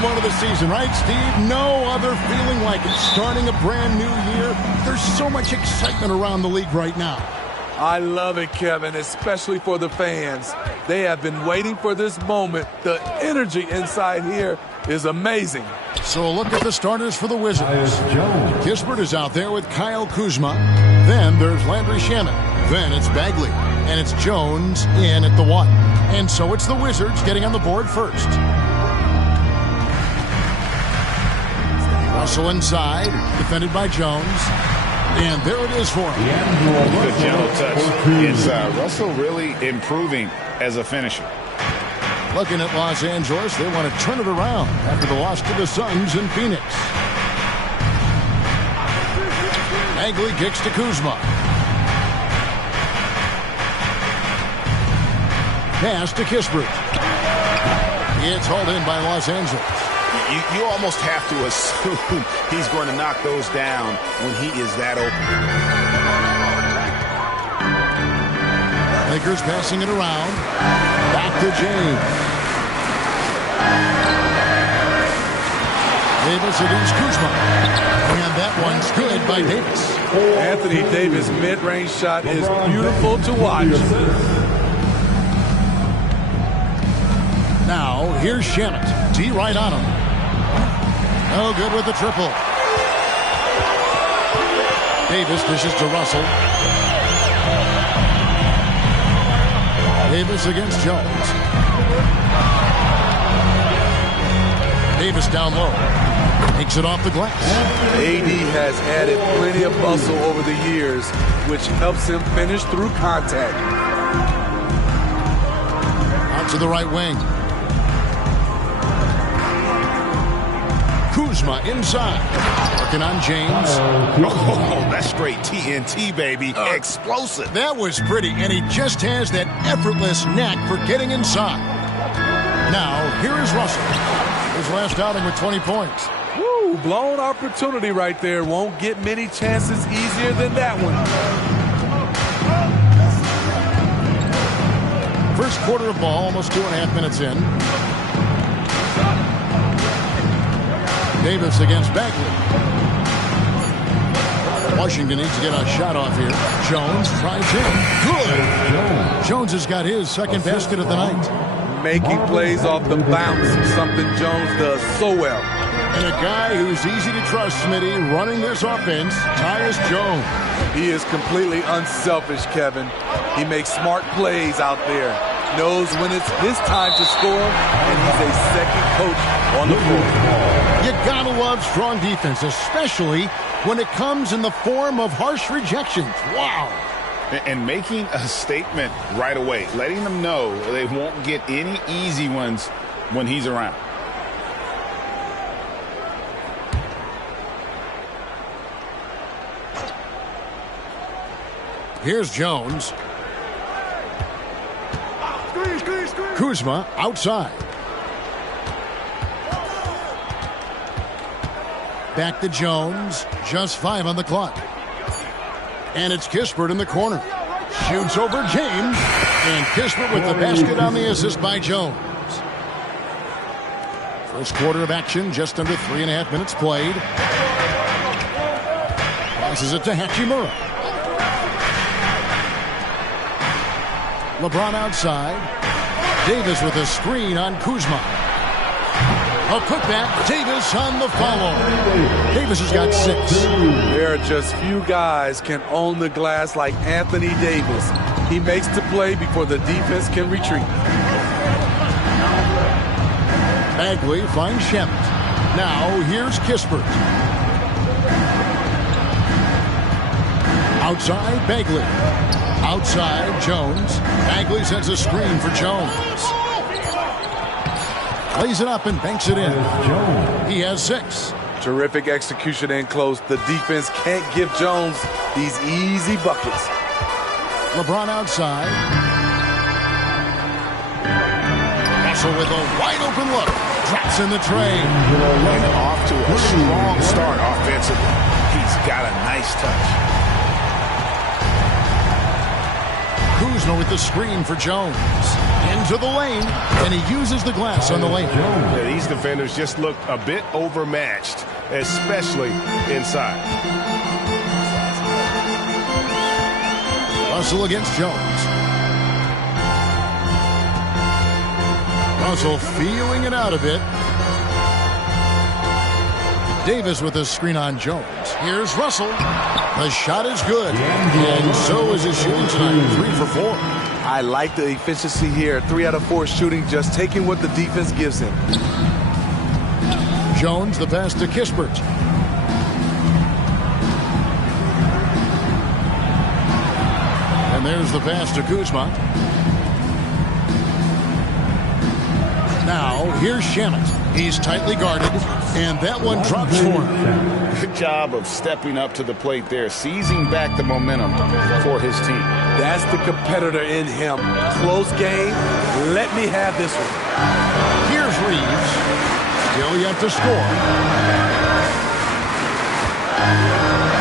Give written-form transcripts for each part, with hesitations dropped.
game one of the season, right, Steve? No other feeling like it. Starting a brand new year, there's so much excitement around the league right now. I love it, Kevin, especially for the fans. They have been waiting for this moment. The energy inside here is amazing. So a look at the starters for the Wizards. Kispert is out there with Kyle Kuzma. Then there's Landry Shamet. Then it's Bagley. And it's Jones in at the 1. And so it's the Wizards getting on the board first. Russell inside, defended by Jones. And there it is for him. Good gentle touch. Is Russell really improving as a finisher? Looking at Los Angeles, they want to turn it around after the loss to the Suns in Phoenix. Bagley kicks to Kuzma. Pass to Kispert. It's hauled in by Los Angeles. You almost have to assume he's going to knock those down when he is that open. Lakers passing it around. Back to James. Davis against Kuzma. And that one's good by Davis. Anthony Davis' mid-range shot is beautiful to watch. Now, here's Shamet. D right on him. No good with the triple. Davis dishes to Russell. Davis against Jones. Davis down low. Takes it off the glass. AD has added plenty of muscle over the years, which helps him finish through contact. Out to the right wing. Kuzma inside. Working on James. Oh, that's straight TNT, baby. Explosive. That was pretty, and he just has that effortless knack for getting inside. Now, here is Russell. His last outing with 20 points. Woo, blown opportunity right there. Won't get many chances easier than that one. First quarter of ball, almost 2.5 minutes in. Davis against Bagley. Washington needs to get a shot off here. Jones tries in. Good. Jones has got his second basket of the night. Making plays off the bounce, something Jones does so well. And a guy who's easy to trust, Smitty, running this offense, Tyus Jones. He is completely unselfish, Kevin. He makes smart plays out there. Knows when it's his time to score, and he's a second coach on the floor. You gotta love strong defense, especially when it comes in the form of harsh rejections. Wow. And making a statement right away, letting them know they won't get any easy ones when he's around. Here's Jones. Kuzma outside. Back to Jones. Just 5 on the clock. And it's Kispert in the corner. Shoots over James. And Kispert with the basket on the assist by Jones. First quarter of action, just under 3.5 minutes played. Passes it to Hachimura. LeBron outside. Davis with a screen on Kuzma. A putback. Davis on the follow. Davis has got 6. There are just few guys can own the glass like Anthony Davis. He makes the play before the defense can retreat. Bagley finds Shamet. Now here's Kispert. Outside Bagley. Outside Jones. Bagley sends a screen for Jones. Lays it up and banks it in. He has 6. Terrific execution in close. The defense can't give Jones these easy buckets. LeBron outside. Russell with a wide open look. Drops in the tray. And off to a strong start offensively. He's got a nice touch. Kuzma with the screen for Jones. In into the lane, and he uses the glass on the lane. Yeah, these defenders just look a bit overmatched, especially inside. Russell against Jones. Russell feeling it out a bit. Davis with a screen on Jones. Here's Russell. The shot is good. And so is his shooting tonight. 3 for 4. I like the efficiency here. 3 out of 4 shooting, just taking what the defense gives him. Jones, the pass to Kispert. And there's the pass to Kuzma. Now, here's Shamet. He's tightly guarded, and that one drops for him. Good job of stepping up to the plate there, seizing back the momentum for his team. That's the competitor in him. Close game. Let me have this one. Here's Reeves. Still yet to score.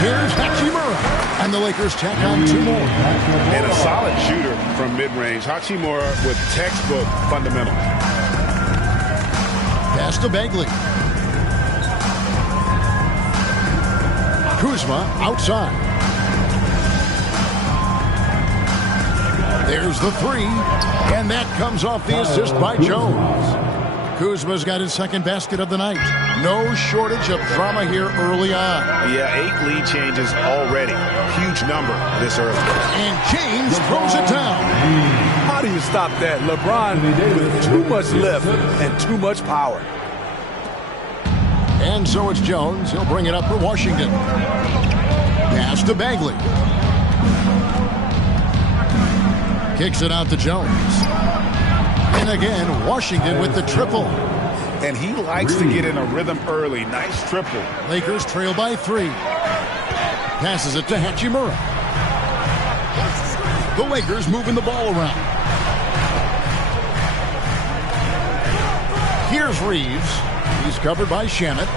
Here's Hachimura. And the Lakers tack on 2 more. And a solid shooter from mid-range. Hachimura with textbook fundamentals. Pass to Bagley. Kuzma outside. There's the 3. And that comes off the assist by Jones. Kuzma's got his second basket of the night. No shortage of drama here early on. Yeah, 8 lead changes already. Huge number this early. And James throws it down. How do you stop that? LeBron with too much lift and too much power. And so it's Jones. He'll bring it up for Washington. Pass to Bagley. Kicks it out to Jones. And again, Washington with the triple. And he likes to get in a rhythm early. Nice triple. Lakers trail by 3. Passes it to Hachimura. The Lakers moving the ball around. Here's Reeves. He's covered by Shamet.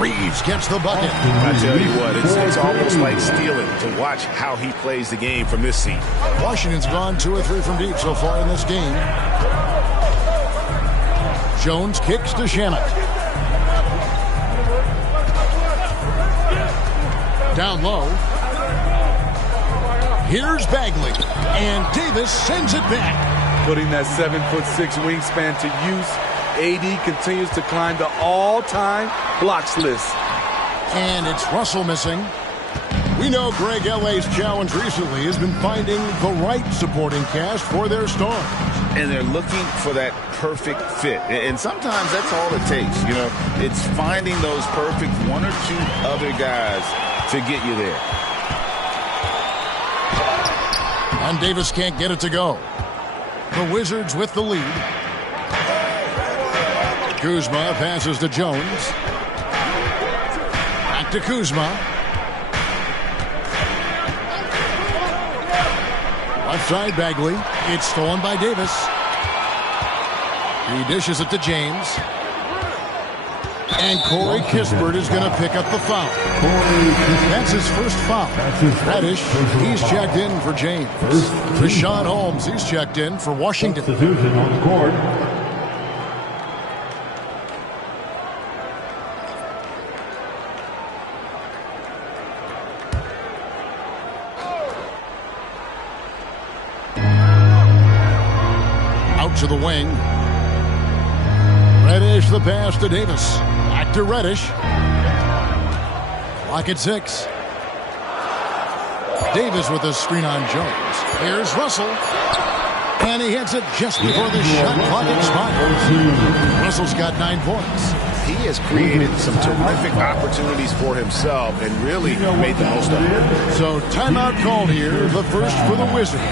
Reeves gets the bucket. I tell you what, it's almost like stealing to watch how he plays the game from this seat. Washington's gone 2 or 3 from deep so far in this game. Jones kicks to Shamet. Down low. Here's Bagley. And Davis sends it back. Putting that 7'6" wingspan to use. AD continues to climb the all-time blocks list. And it's Russell missing. We know Greg L.A.'s challenge recently has been finding the right supporting cast for their stars. And they're looking for that perfect fit. And sometimes that's all it takes. You know, it's finding those perfect 1 or 2 other guys to get you there. And Davis can't get it to go. The Wizards with the lead. Kuzma passes to Jones. Back to Kuzma. Left side Bagley. It's stolen by Davis. He dishes it to James. And Corey Kispert is going to pick up the foul. That's his first foul. Reddish, he's checked in for James. Richaun Holmes, he's checked in for Washington. Substitution on the court. Out to the wing. Reddish the pass to Davis. Back to Reddish. Clock at 6. Davis with a screen on Jones. Here's Russell. And he hits it just before the shot clock expires. Russell's got 9 points. He has created some terrific opportunities for himself and really made the most of it. So timeout called here, the first for the Wizards.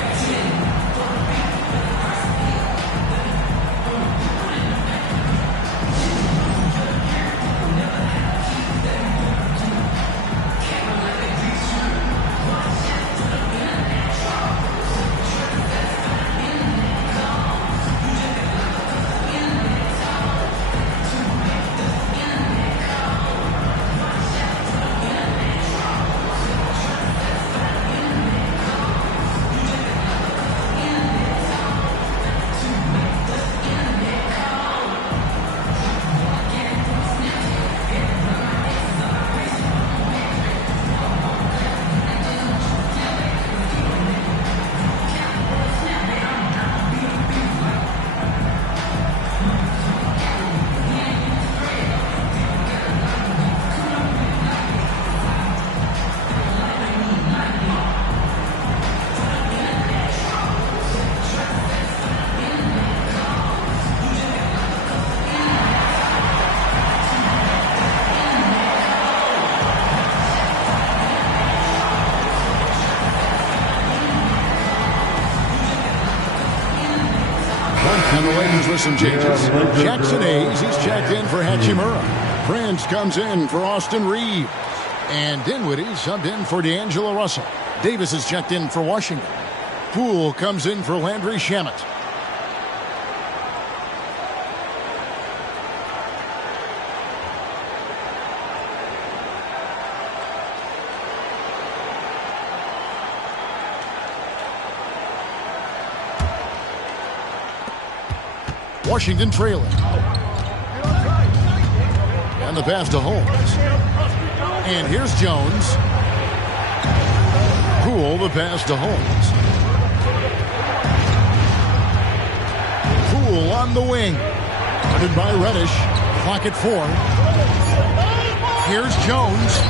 And the Lakers with some changes. Jackson Hayes, he's checked in for Hachimura. Prince comes in for Austin Reeves. And Dinwiddie subbed in for D'Angelo Russell. Davis is checked in for Washington. Poole comes in for Landry Shamet. Washington trailing. And the pass to Holmes. And here's Jones. Poole, the pass to Holmes. Poole on the wing. Guarded by Reddish. Clock at 4. Here's Jones.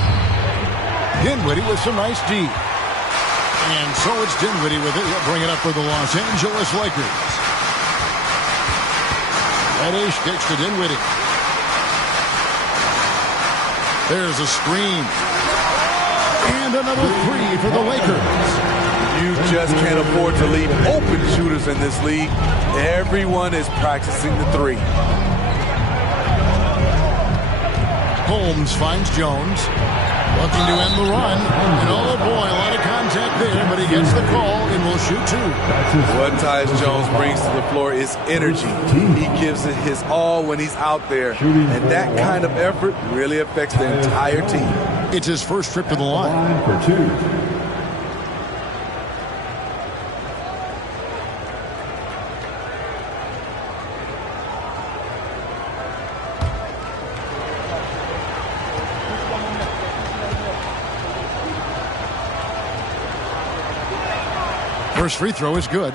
Dinwiddie with some nice D. And so it's Dinwiddie with it. He'll bring it up for the Los Angeles Lakers. Reddish takes to Dinwiddie. There's a screen. And another three for the Lakers. You just can't afford to leave open shooters in this league. Everyone is practicing the three. Holmes finds Jones. Looking to end the run. And oh boy, a lot of contact there, but he gets the call and will shoot two. What Tyus Jones brings to the floor is energy. He gives it his all when he's out there. And that kind of effort really affects the entire team. It's his first trip to the line. For two. First free throw is good.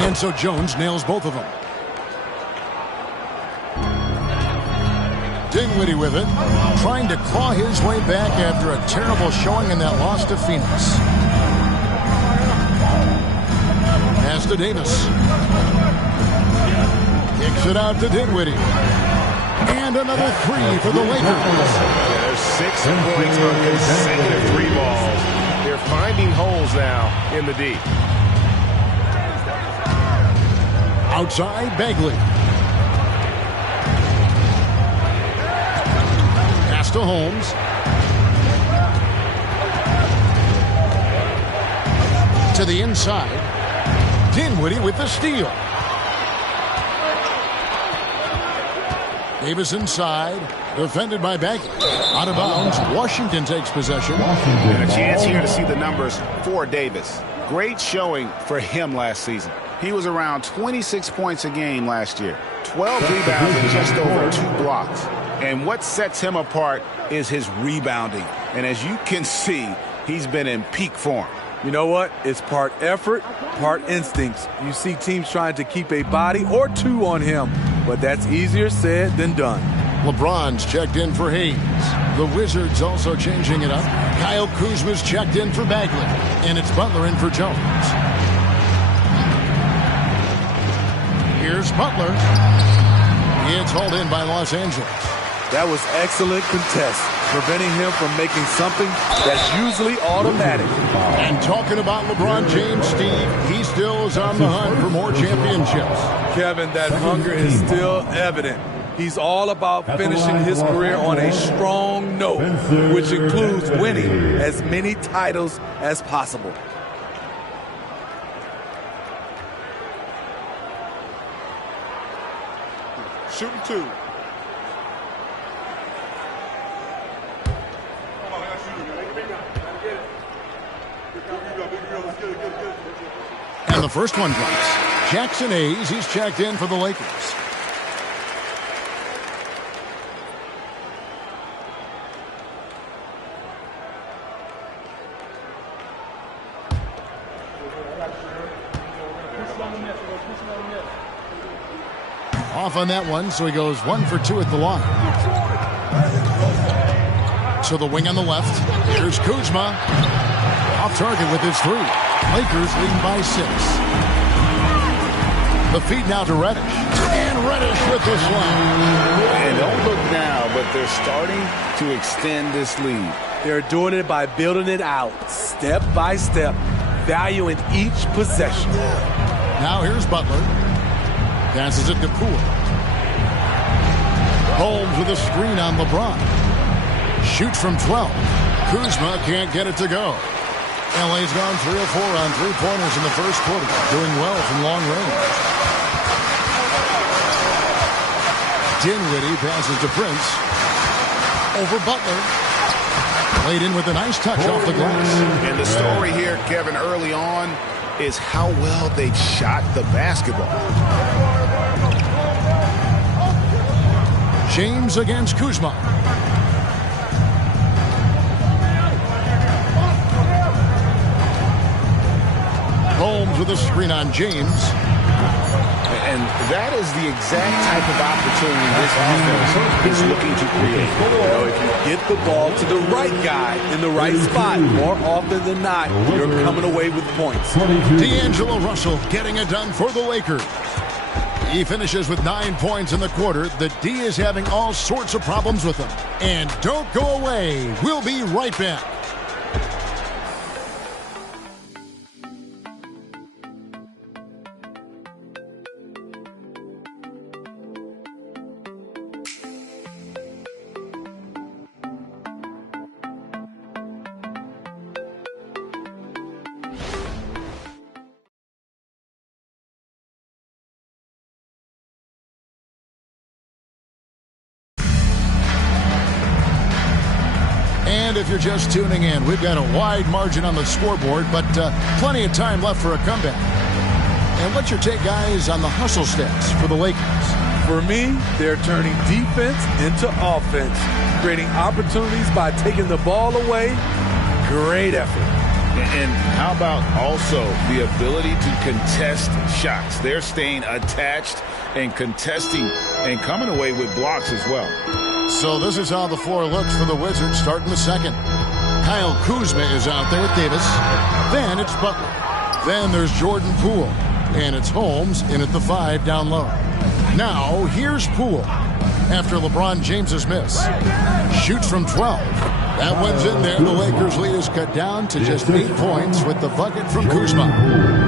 And so Jones nails both of them. Dinwiddie with it, trying to claw his way back after a terrible showing in that loss to Phoenix. Pass to Davis. Kicks it out to Dinwiddie. And another three for the Lakers. Yeah, there's 6 points on consecutive 3 balls. They're finding holes now in the D. Outside, Bagley. Pass to Holmes. To the inside. Dinwiddie with the steal. Davis inside. Defended by Bagley. Out of bounds. Washington takes possession. And a chance here to see the numbers for Davis. Great showing for him last season. He was around 26 points a game last year. 12 rebounds and just over 2 blocks. And what sets him apart is his rebounding. And as you can see, he's been in peak form. You know what? It's part effort, part instincts. You see teams trying to keep a body or two on him, but that's easier said than done. LeBron's checked in for Hayes. The Wizards also changing it up. Kyle Kuzma's checked in for Bagley. And it's Butler in for Jones. Here's Butler. It's hauled in by Los Angeles. That was excellent contest, preventing him from making something that's usually automatic. And talking about LeBron James, Steve, he still is on the hunt for more championships. Kevin, that hunger is still evident. He's all about finishing his career on a strong note, which includes winning as many titles as possible. Shooting two. And the first one drops. Jackson Hayes, he's checked in for the Lakers. Off on that one, so he goes 1 for 2 at the line. to the wing on the left. Here's Kuzma. Off target with his 3. Lakers leading by 6. The feed now to Reddish. And Reddish with the slam. And don't look now, but they're starting to extend this lead. They're doing it by building it out, step by step, valuing each possession. Now here's Butler. Passes it to Poole. Holmes with a screen on LeBron. Shoots from 12. Kuzma can't get it to go. LA's gone 3 of 4 on 3-pointers in the first quarter, doing well from long range. Dinwiddie passes to Prince. Over Butler. Laid in with a nice touch off the glass. And the story here, Kevin, early on is how well they've shot the basketball. James against Kuzma. Holmes with a screen on James. And that is the exact type of opportunity this offense is looking to create. You know, if you get the ball to the right guy in the right spot, more often than not, you're coming away with points. D'Angelo Russell getting it done for the Lakers. He finishes with 9 points in the quarter. The D is having all sorts of problems with him. And don't go away. We'll be right back. And if you're just tuning in, we've got a wide margin on the scoreboard, but plenty of time left for a comeback. And what's your take, guys, on the hustle stats for the Lakers? For me, they're turning defense into offense, creating opportunities by taking the ball away. Great effort. And how about also the ability to contest shots? They're staying attached and contesting and coming away with blocks as well. So this is how the floor looks for the Wizards starting the second. Kyle Kuzma is out there with Davis. Then it's Butler. Then there's Jordan Poole. And it's Holmes in at the 5 down low. Now here's Poole after LeBron James's miss. Shoots from 12. That one's in there. The Lakers lead is cut down to just 8 points with the bucket from Kuzma.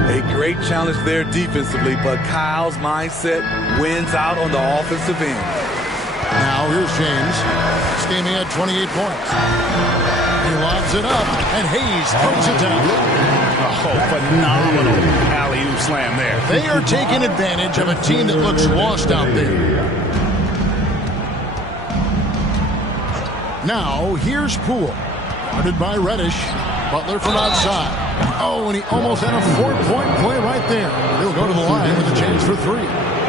A great challenge there defensively, but Kyle's mindset wins out on the offensive end. Now here's James. This game he had 28 points. He lobs it up, and Hayes throws it down. Oh, phenomenal alley-oop slam there. They are taking advantage of a team that looks lost out there. Now here's Poole. Guarded by Reddish. Butler from outside. Oh, and he almost had a 4-point play right there. He'll go to the line with a chance for 3.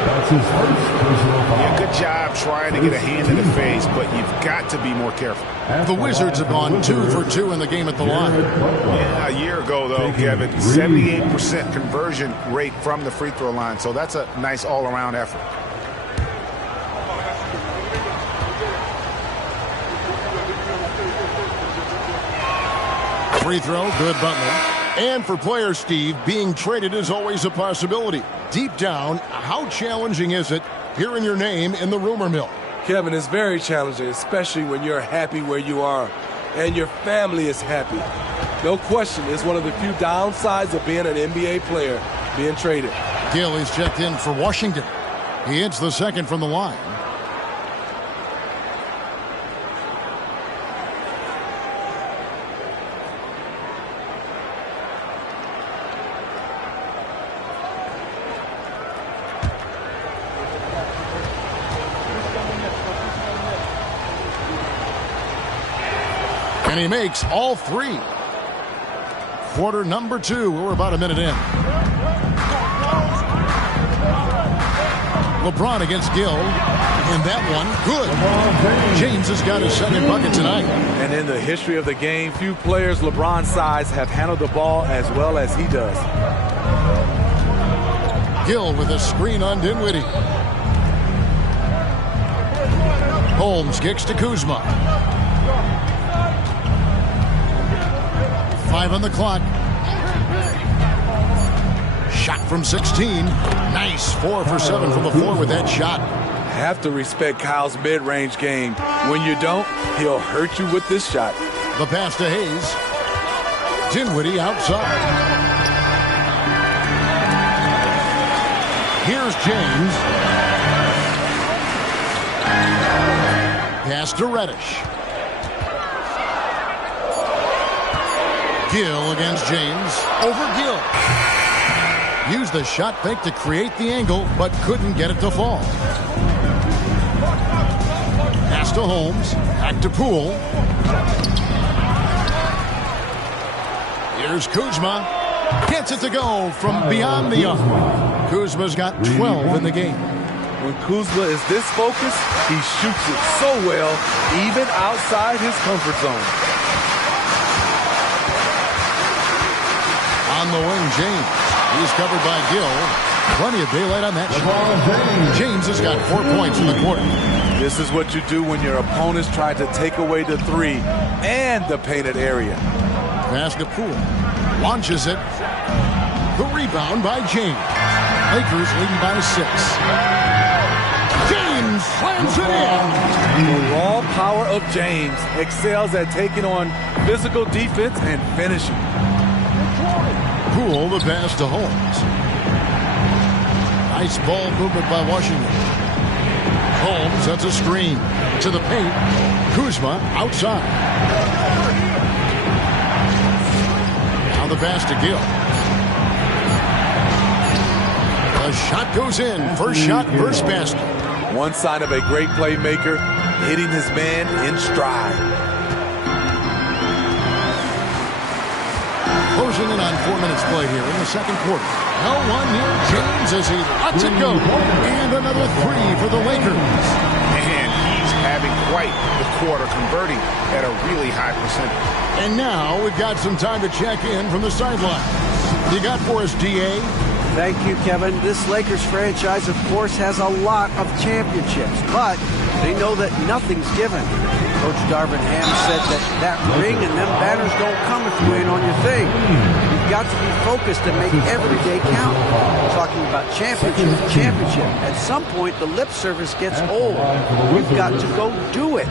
That's his first personal foul. Yeah, good job trying to get a hand in the face, but you've got to be more careful. The Wizards have gone 2 for 2 in the game at the line. Yeah, a year ago, though, Kevin, 78% conversion rate from the free throw line, so that's a nice all-around effort. Free throw, good Butler. And for player Steve, being traded is always a possibility. Deep down, how challenging is it hearing your name in the rumor mill? Kevin, it's very challenging, especially when you're happy where you are and your family is happy. No question, it's one of the few downsides of being an NBA player, being traded. Gill is checked in for Washington. He hits the second from the line. And he makes all 3. Quarter number 2. We're about a minute in. LeBron against Gill. And that one, good. James has got his second bucket tonight. And in the history of the game, few players LeBron's size have handled the ball as well as he does. Gill with a screen on Dinwiddie. Holmes kicks to Kuzma. 5 on the clock. Shot from 16. Nice. 4 for 7 from the floor with that shot. Have to respect Kyle's mid-range game. When you don't, he'll hurt you with this shot. The pass to Hayes. Dinwiddie outside. Here's James. Pass to Reddish. Gill against James. Over Gill. Used the shot fake to create the angle, but couldn't get it to fall. Pass to Holmes. Back to Poole. Here's Kuzma. Gets it to go from beyond the arc. Kuzma's got 12 in the game. When Kuzma is this focused, he shoots it so well, even outside his comfort zone. On the wing, James. He's covered by Gill. Plenty of daylight on that shot. James has got 4 points in the quarter. This is what you do when your opponents try to take away the three and the painted area. Pass to Poole. Launches it. The rebound by James. Lakers leading by 6. James slams it in. The raw power of James excels at taking on physical defense and finishing. Poole, the pass to Holmes. Nice ball movement by Washington. Holmes, that's a screen. To the paint. Kuzma outside. Now the pass to Gill. The shot goes in. First shot, first basket. One sign of a great playmaker, hitting his man in stride. Closing in on 4 minutes play here in the second quarter. No one near James as he lets it go. And another 3 for the Lakers. And he's having quite the quarter, converting at a really high percentage. And now we've got some time to check in from the sideline. You got for us, D.A.? Thank you, Kevin. This Lakers franchise, of course, has a lot of championships, but they know that nothing's given. Coach Darvin Ham said that ring and them banners don't come if you ain't on your thing. You've got to be focused and make every day count. Talking about championship. At some point, the lip service gets old. You've got to go do it.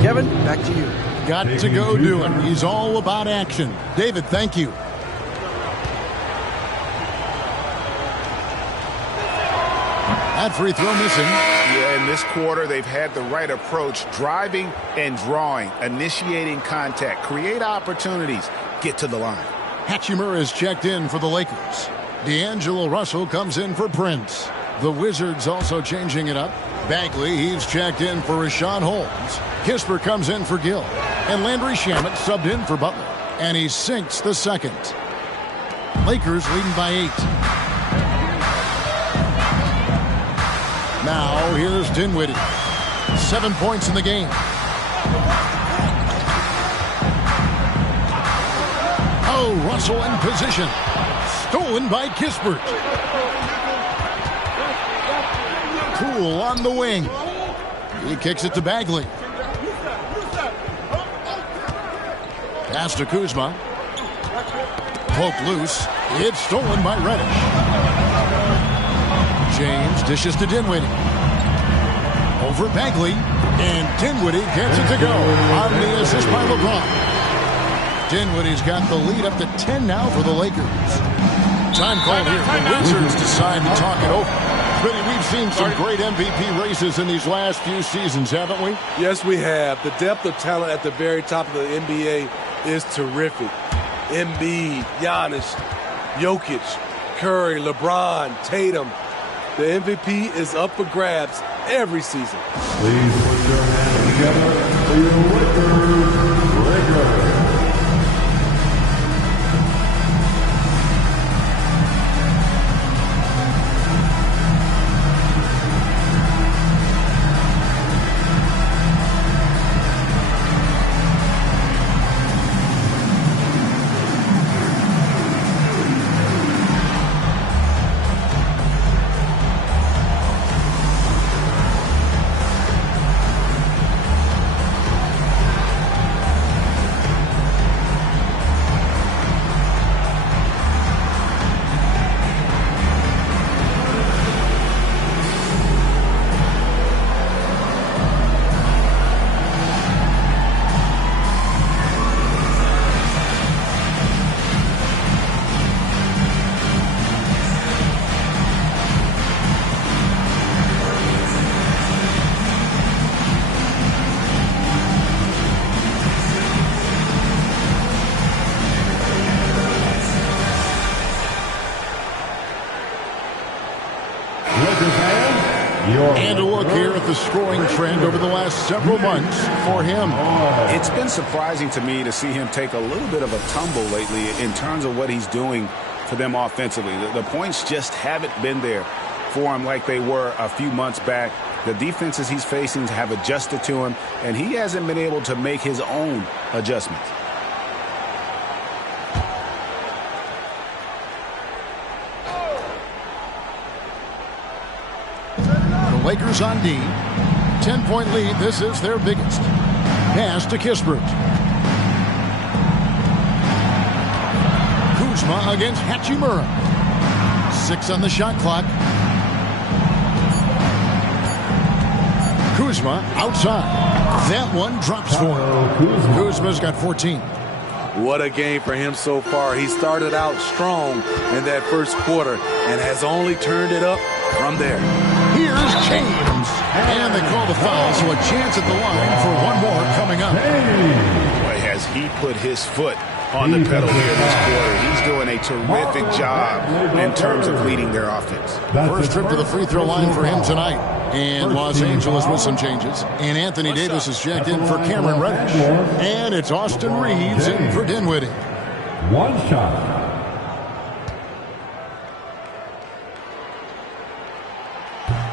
Kevin, back to you. Got to go do it. He's all about action. David, thank you. That free throw missing. Yeah, in this quarter, they've had the right approach, driving and drawing, initiating contact, create opportunities, get to the line. Hachimura is checked in for the Lakers. D'Angelo Russell comes in for Prince. The Wizards also changing it up. Bagley, he's checked in for Rashawn Holmes. Kispert comes in for Gill. And Landry Shamet subbed in for Butler. And he sinks the second. Lakers leading by 8. Now, here's Dinwiddie. 7 points in the game. Oh, Russell in position. Stolen by Kispert. Poole on the wing. He kicks it to Bagley. Pass to Kuzma. Poked loose. It's stolen by Reddish. James dishes to Dinwiddie. Over Bagley. And Dinwiddie gets it to go on the assist by LeBron. Dinwiddie's got the lead up to 10 now for the Lakers. Time called here. The Wizards decide to talk it over. But we've seen some great MVP races in these last few seasons, haven't we? Yes, we have. The depth of talent at the very top of the NBA is terrific. Embiid, Giannis, Jokic, Curry, LeBron, Tatum. The MVP is up for grabs every season. Please put your hands together for your Lakers. at the scoring trend over the last several months for him. It's been surprising to me to see him take a little bit of a tumble lately in terms of what he's doing for them offensively. The points just haven't been there for him like they were a few months back. The defenses he's facing have adjusted to him, and he hasn't been able to make his own adjustments. The Lakers on D. 10-point lead. This is their biggest. Pass to Kispert. Kuzma against Hachimura. 6 on the shot clock. Kuzma outside. That one drops for him. Kuzma's got 14. What a game for him so far. He started out strong in that first quarter and has only turned it up from there. Here's James. And they call the foul, so a chance at the line for one more coming up. Boy, has he put his foot on the pedal here this quarter. He's doing a terrific job in terms of leading their offense. First trip to the free throw line for him tonight. And Los Angeles with some changes. And Anthony Davis is checked in for Cameron Reddish. And it's Austin Reeves in for Dinwiddie. One shot.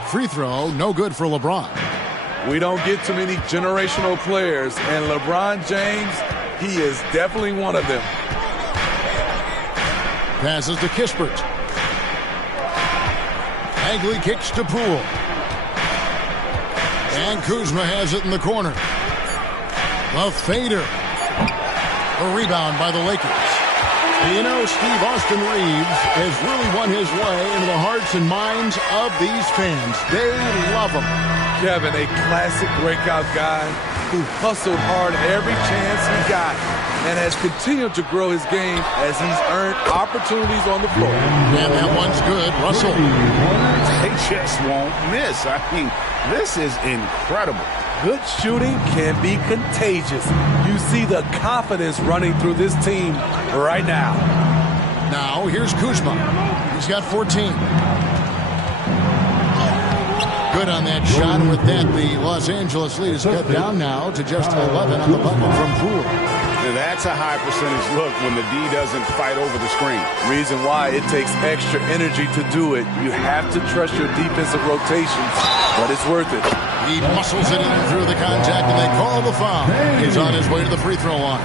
Free throw, no good for LeBron. We don't get too many generational players, and LeBron James, he is definitely one of them. Passes to Kispert. Bagley kicks to Poole. And Kuzma has it in the corner. The fader. A rebound by the Lakers. You know, Steve, Austin Reeves has really won his way into the hearts and minds of these fans. They love him. Kevin, a classic breakout guy who hustled hard every chance he got and has continued to grow his game as he's earned opportunities on the floor. And that one's good. Russell. They just won't miss. I mean, this is incredible. Good shooting can be contagious. You see the confidence running through this team right now. Now, here's Kuzma. He's got 14. Good on that shot. With that, the Los Angeles lead is cut down now to just 11 on the bucket from Poole. That's a high percentage look when the D doesn't fight over the screen. Reason why it takes extra energy to do it. You have to trust your defensive rotations, but it's worth it. He muscles it in through the contact, and they call the foul. He's on his way to the free throw line.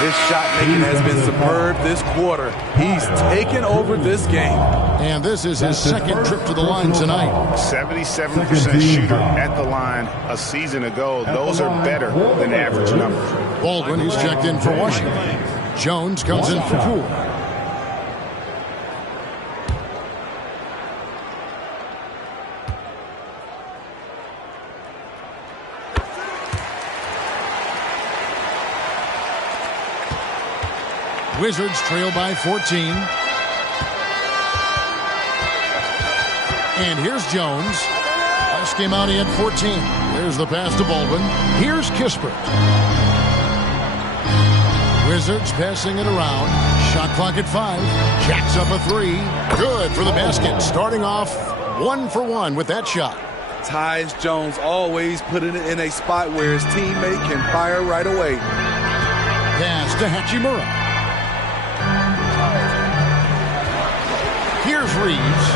His shot making has been superb this quarter. He's taken over this game. And this is his second trip to the line tonight. 77% shooter at the line a season ago. Those are better than average numbers. Baldwin, he's checked in for Washington. Jones comes in for Poole. Wizards trail by 14. And here's Jones. Last game out, he had 14. There's the pass to Baldwin. Here's Kispert. Wizards passing it around. Shot clock at 5. Jacks up a 3. Good for the basket. Starting off 1 for 1 with that shot. Tyus Jones always putting it in a spot where his teammate can fire right away. Pass to Hachimura. Here's Reeves.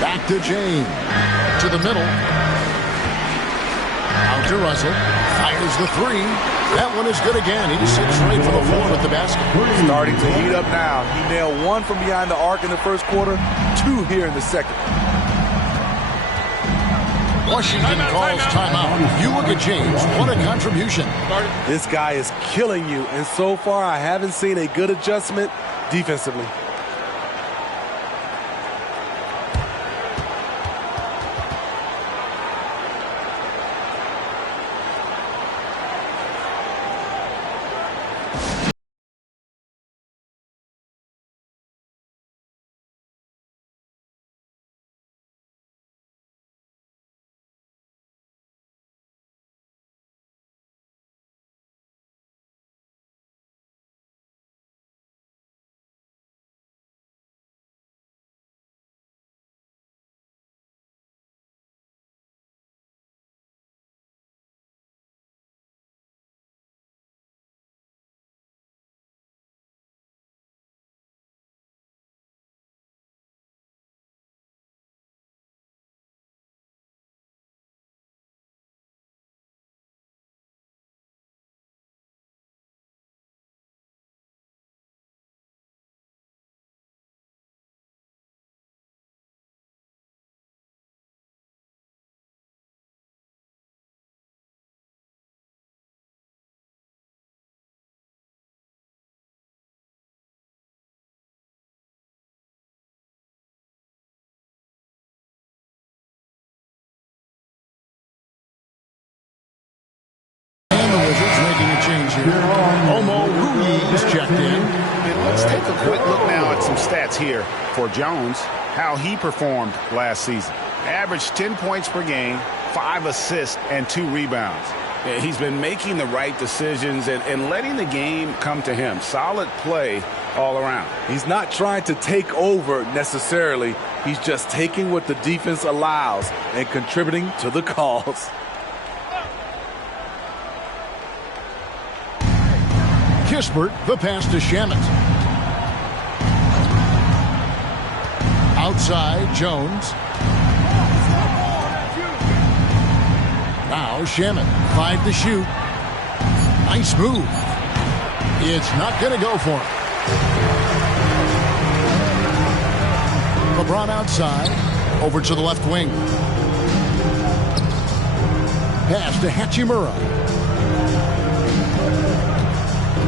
Back to James. To the middle. Out to Russell. Fires the 3. That one is good again. He sits right for the floor with the basket. Starting to heat up now. He nailed 1 from behind the arc in the first quarter, 2 here in the second. Washington calls timeout. You look at James. What a contribution. This guy is killing you, and so far I haven't seen a good adjustment defensively. here. Omo Ruiz checked in. And let's take a quick look now at some stats here for Jones, how he performed last season. Averaged 10 points per game, 5 assists, and 2 rebounds. He's been making the right decisions and letting the game come to him. Solid play all around. He's not trying to take over necessarily. He's just taking what the defense allows and contributing to the cause. Kispert, the pass to Shamet. Outside, Jones. Now Shamet, 5 to shoot. Nice move. It's not going to go for him. LeBron outside, over to the left wing. Pass to Hachimura.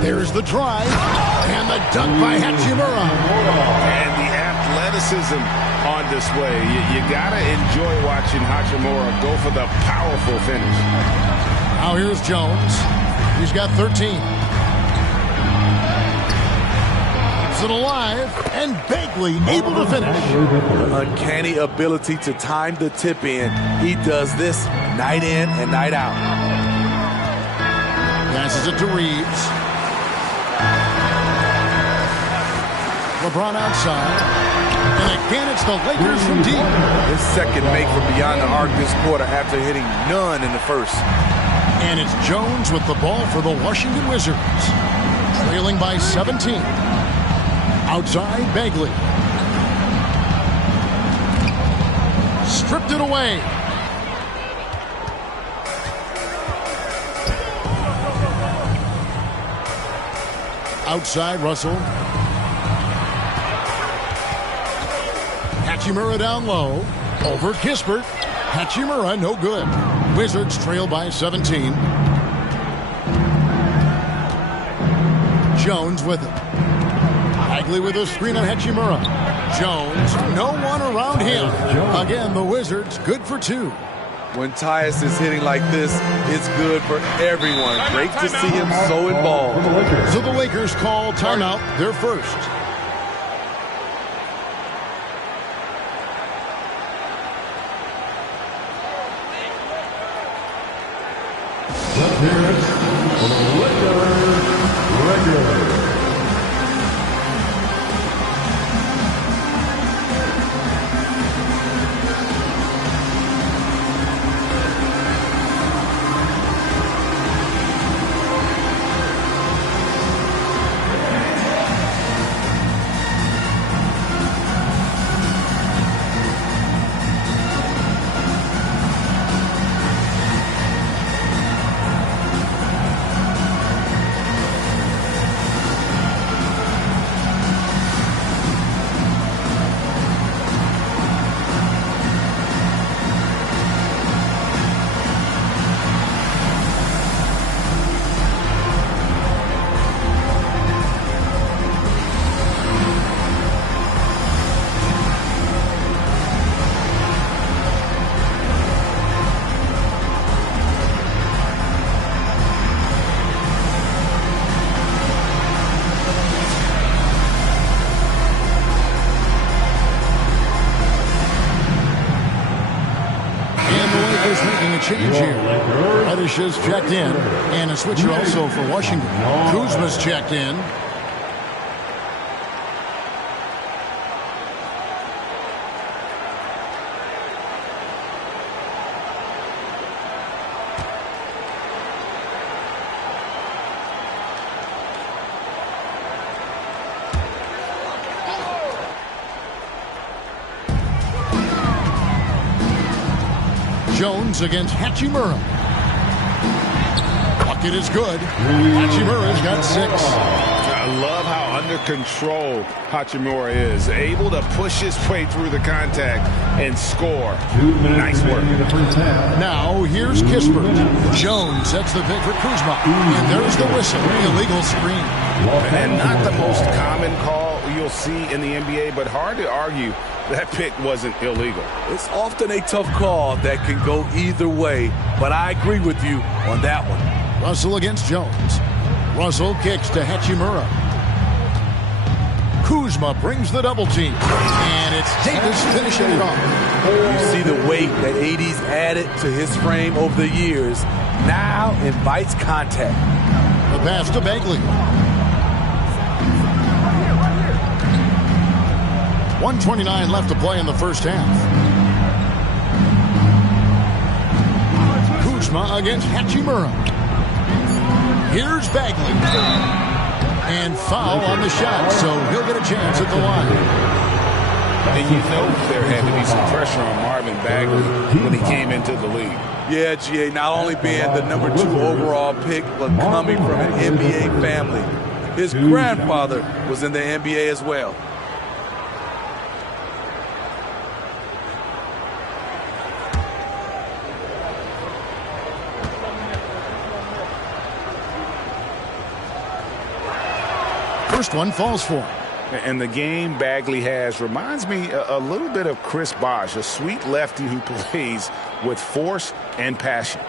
There's the drive, and the dunk by Hachimura. And the athleticism on display. You gotta enjoy watching Hachimura go for the powerful finish. Now here's Jones. He's got 13. Keeps it alive, and Bagley able to finish. Uncanny ability to time the tip in. He does this night in and night out. Passes it to Reeves. LeBron outside. And again, it's the Lakers from deep. His second make from beyond the arc this quarter after hitting none in the first. And it's Jones with the ball for the Washington Wizards. Trailing by 17. Outside, Bagley. Stripped it away. Outside, Russell. Hachimura down low. Over Kispert. Hachimura, no good. Wizards trail by 17. Jones with it. Bagley with a screen on Hachimura. Jones, no one around him. Again, the Wizards good for 2. When Tyus is hitting like this, it's good for everyone. Great to see him so involved. So the Lakers call timeout, their first. Appearance for the Lakers, regular. Change here. Reddish is checked in, and a switcher also for Washington. Kuzma's checked in. Jones against Hachimura. Bucket is good. Hachimura's got 6. I love how under control Hachimura is. Able to push his way through the contact and score. Nice work. Now here's Kispert. Jones sets the pick for Kuzma. And there's the whistle. Illegal screen. And not the most common call you'll see in the NBA, but hard to argue that pick wasn't illegal. It's often a tough call that can go either way, but I agree with you on that one. Russell against Jones. Russell kicks to Hachimura. Kuzma brings the double team. And it's Davis finishing it off. You see the weight that AD's added to his frame over the years. Now invites contact. The pass to Bagley. 1:29 left to play in the first half. Kuzma against Hachimura. Here's Bagley. And foul on the shot, so he'll get a chance at the line. And you know there had to be some pressure on Marvin Bagley when he came into the league. Yeah, GA, not only being the #2 overall pick, but coming from an NBA family. His grandfather was in the NBA as well. First one falls for him. And the game Bagley has reminds me a little bit of Chris Bosh, a sweet lefty who plays with force and passion.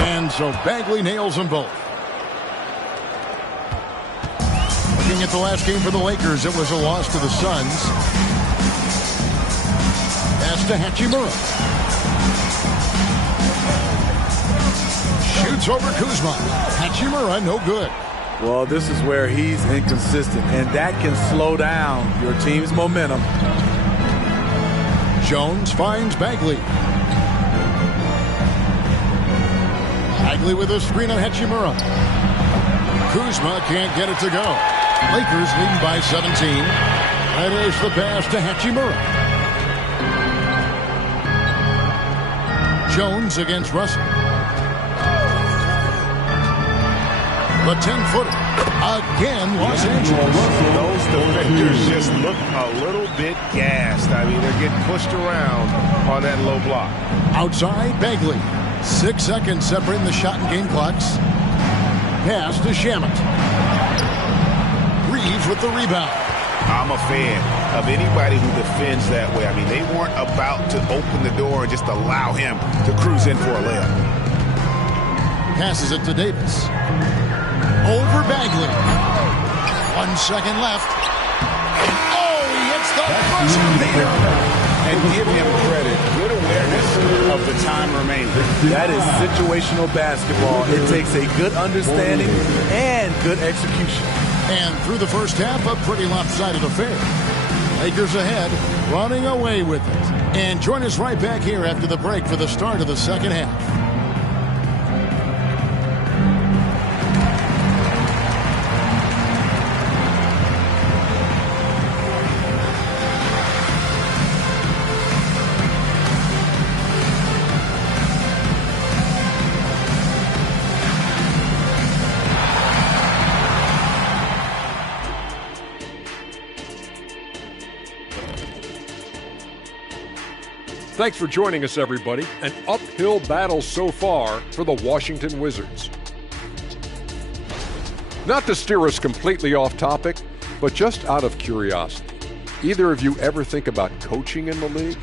And so Bagley nails them both. Looking at the last game for the Lakers, it was a loss to the Suns. Pass to Hachimura. Shoots over Kuzma. Hachimura, no good. Well, this is where he's inconsistent, and that can slow down your team's momentum. Jones finds Bagley. Bagley with a screen on Hachimura. Kuzma can't get it to go. Lakers leading by 17. That is the pass to Hachimura. Jones against Russell. The 10-footer. Again, Los Angeles. Those defenders just look a little bit gassed. I mean, they're getting pushed around on that low block. Outside, Bagley. 6 seconds separating the shot and game clocks. Pass to Shamet. Reeves with the rebound. I'm a fan of anybody who defends that way. I mean, they weren't about to open the door and just allow him to cruise in for a layup. Passes it to Davis. Over Bagley. 1 second left. Oh, he hits the buzzer beater. And give him credit. Good awareness of the time remaining. That is situational basketball. It takes a good understanding and good execution. And through the first half, a pretty lopsided affair. Lakers ahead, running away with it. And join us right back here after the break for the start of the second half. Thanks for joining us, everybody. An uphill battle so far for the Washington Wizards. Not to steer us completely off topic, but just out of curiosity, either of you ever think about coaching in the league?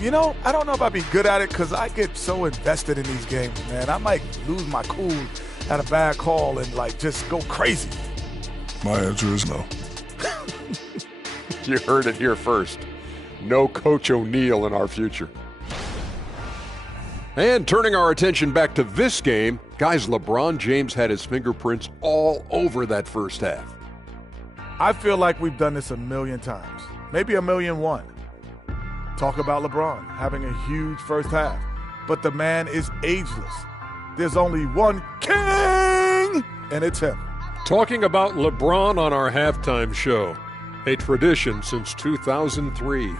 You know, I don't know if I'd be good at it because I get so invested in these games, man. I might lose my cool at a bad call and, just go crazy. My answer is no. You heard it here first. No Coach O'Neal in our future. And turning our attention back to this game, guys, LeBron James had his fingerprints all over that first half. I feel like we've done this a million times, maybe 1,000,001. Talk about LeBron having a huge first half, but the man is ageless. There's only one king, and it's him. Talking about LeBron on our halftime show, a tradition since 2003.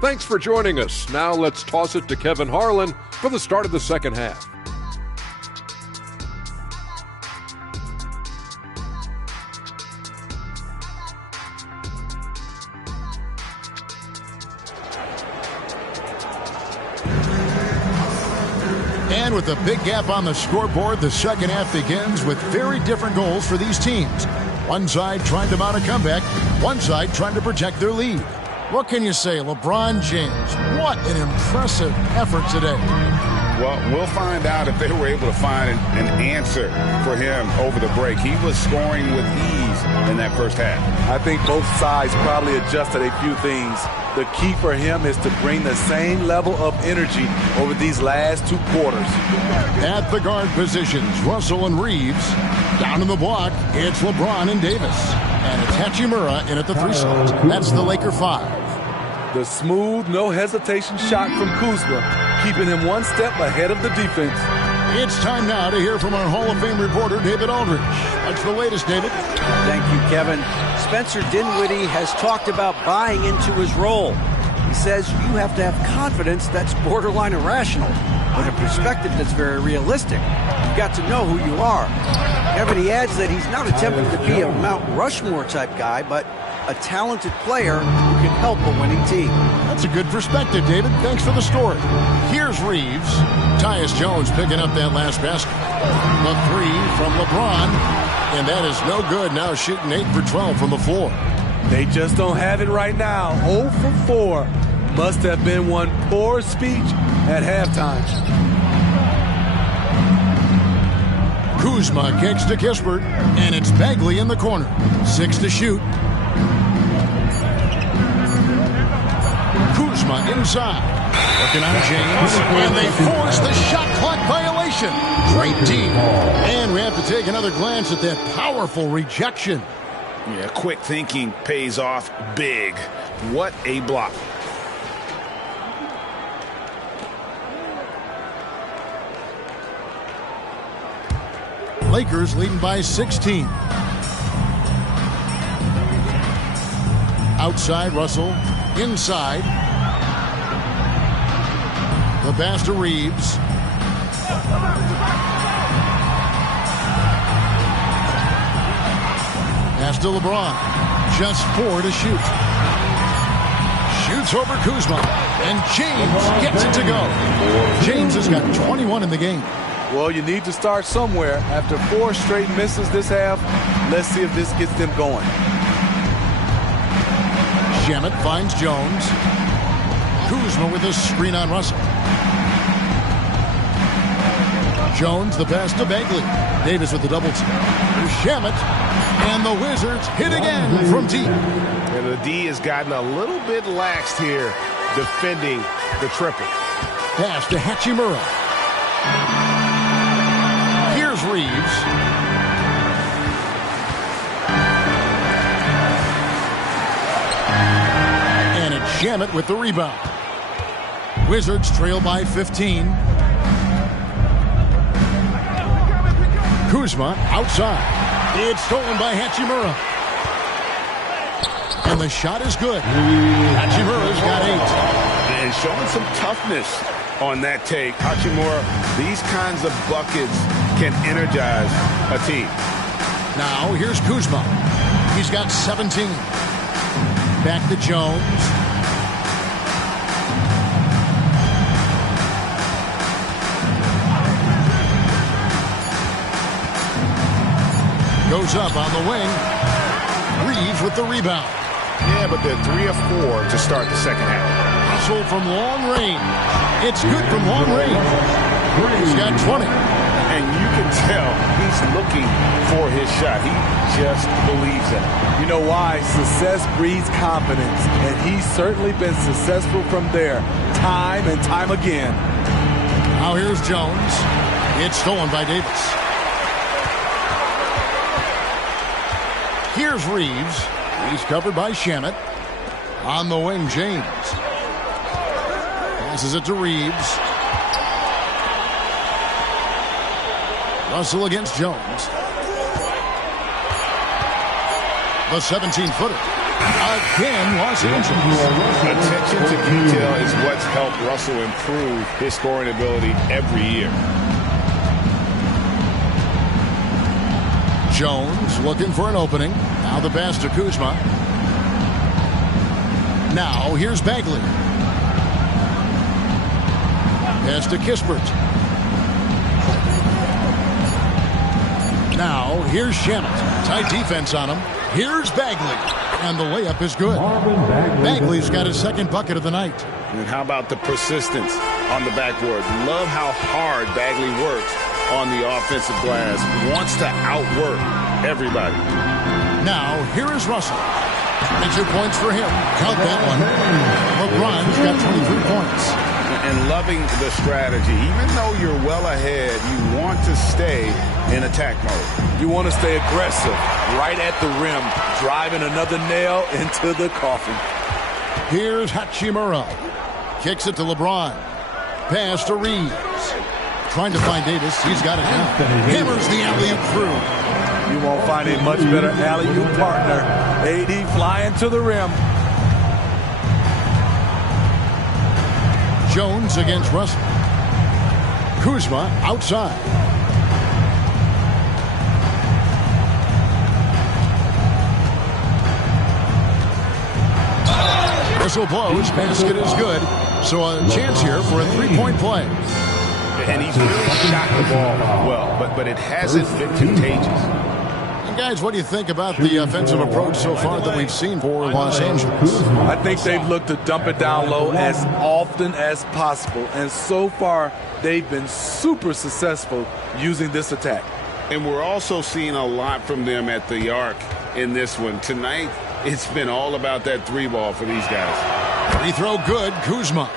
Thanks for joining us. Now let's toss it to Kevin Harlan for the start of the second half. And with a big gap on the scoreboard, the second half begins with very different goals for these teams. One side trying to mount a comeback, one side trying to protect their lead. What can you say, LeBron James? What an impressive effort today. Well, we'll find out if they were able to find an answer for him over the break. He was scoring with ease in that first half. I think both sides probably adjusted a few things. The key for him is to bring the same level of energy over these last 2 quarters. At the guard positions, Russell and Reeves. Down in the block, it's LeBron and Davis. And it's Hachimura in at the 3 slot. That's the Laker 5. The smooth, no-hesitation shot from Kuzma, keeping him one step ahead of the defense. It's time now to hear from our Hall of Fame reporter, David Aldridge. What's the latest, David? Thank you, Kevin. Spencer Dinwiddie has talked about buying into his role. He says you have to have confidence that's borderline irrational, but a perspective that's very realistic. You've got to know who you are. Kevin, he adds that he's not attempting to be a Mount Rushmore type guy, but a talented player who can help a winning team. That's a good perspective, David. Thanks for the story. Here's Reeves. Tyus Jones picking up that last basket. The 3 from LeBron, and that is no good. Now shooting 8 for 12 from the floor. They just don't have it right now. 0 for 4. Must have been one poor speech at halftime. Kuzma kicks to Kispert, and it's Bagley in the corner. 6 to shoot. Kuzma inside. Looking on James, and they force the shot clock violation. Great D. And we have to take another glance at that powerful rejection. Yeah, quick thinking pays off big. What a block. Lakers leading by 16. Outside, Russell. Inside. The pass to Reeves. Pass to LeBron. Just 4 to shoot. Shoots over Kuzma. And James gets it to go. James has got 21 in the game. Well, you need to start somewhere. After 4 straight misses this half, let's see if this gets them going. Shamet finds Jones. Kuzma with a screen on Russell. Jones, the pass to Bagley. Davis with the double team. Shamet, and the Wizards hit again from deep. And the D has gotten a little bit laxed here defending the triple. Pass to Hachimura. Here's Reeves. And it's Shamet with the rebound. Wizards trail by 15. Kuzma outside. It's stolen by Hachimura. And the shot is good. Hachimura's got 8. And showing some toughness on that take. Hachimura, these kinds of buckets can energize a team. Now here's Kuzma. He's got 17. Back to Jones. Goes up on the wing. Reeves with the rebound. Yeah, but they're 3 of 4 to start the second half. Russell from long range. It's good from long range. He's got 20. And you can tell he's looking for his shot. He just believes in it. You know why? Success breeds confidence. And he's certainly been successful from there, time and time again. Now here's Jones. It's stolen by Davis. Here's Reeves. He's covered by Shamet. On the wing, James. Passes it to Reeves. Russell against Jones. The 17-footer. Again, Los Angeles. Attention to detail is what's helped Russell improve his scoring ability every year. Jones looking for an opening. Now the pass to Kuzma. Now here's Bagley. Pass to Kispert. Here's Shamet. Tight defense on him. Here's Bagley. And the layup is good. Bagley's got his second bucket of the night. And how about the persistence on the backboard? Love how hard Bagley works on the offensive glass. Wants to outwork everybody. Now, here is Russell. 22 points for him. Count that one. LeBron's got 23 points. And loving the strategy. Even though you're well ahead, you want to stay in attack mode. You want to stay aggressive right at the rim, driving another nail into the coffin. Here's Hachimura. Kicks it to LeBron. Pass to Reeves. Trying to find Davis. He's got it now. Hammers the alley-oop through. You won't find a much better alley-oop partner. AD flying to the rim. Jones against Russell. Kuzma outside. Whistle blows. Basket is good. So a chance here for a three-point play. And he's really shot the ball well, but it hasn't been contagious. And guys, what do you think about the offensive approach so far that we've seen for Los Angeles? I think they've looked to dump it down low as often as possible. And so far, they've been super successful using this attack. And we're also seeing a lot from them at the arc in this one. Tonight, it's been all about that three ball for these guys. Free throw good, Kuzma.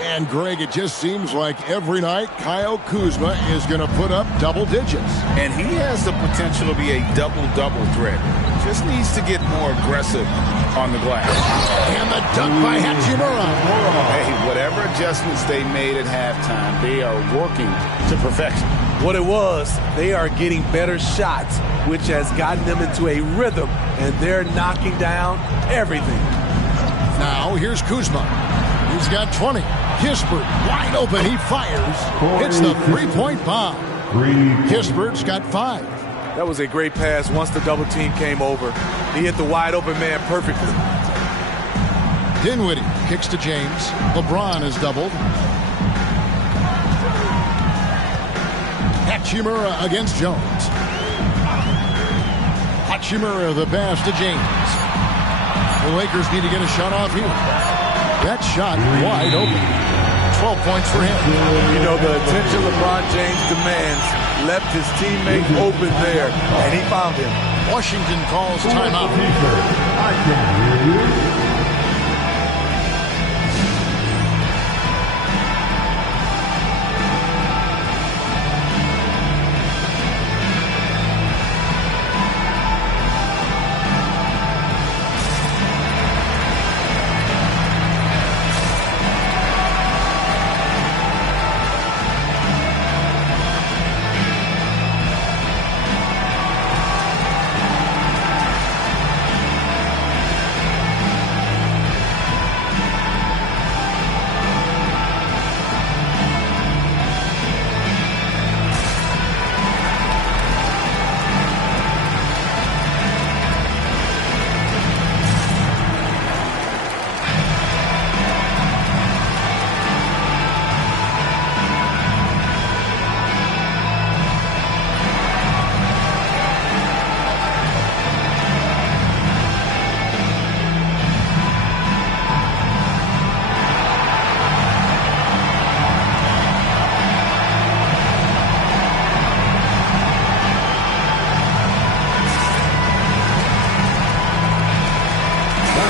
And Greg, it just seems like every night Kyle Kuzma is going to put up double digits. And he has the potential to be a double-double threat. Just needs to get more aggressive on the glass. And the dunk by Hachimura. Hey, whatever adjustments they made at halftime, they are working to perfection. What it was, they are getting better shots, which has gotten them into a rhythm, and they're knocking down everything. Now, here's Kuzma. He's got 20. Kispert, wide open, he fires. Hits the three-point bomb. Kispert's got 5. That was a great pass once the double team came over. He hit the wide open man perfectly. Dinwiddie kicks to James. LeBron is doubled. Hachimura against Jones. Hachimura the pass to James. The Lakers need to get a shot off here. That shot wide open. 12 points for him. You know, the attention LeBron James demands left his teammate open there, and he found him. Washington calls timeout. I can hear you.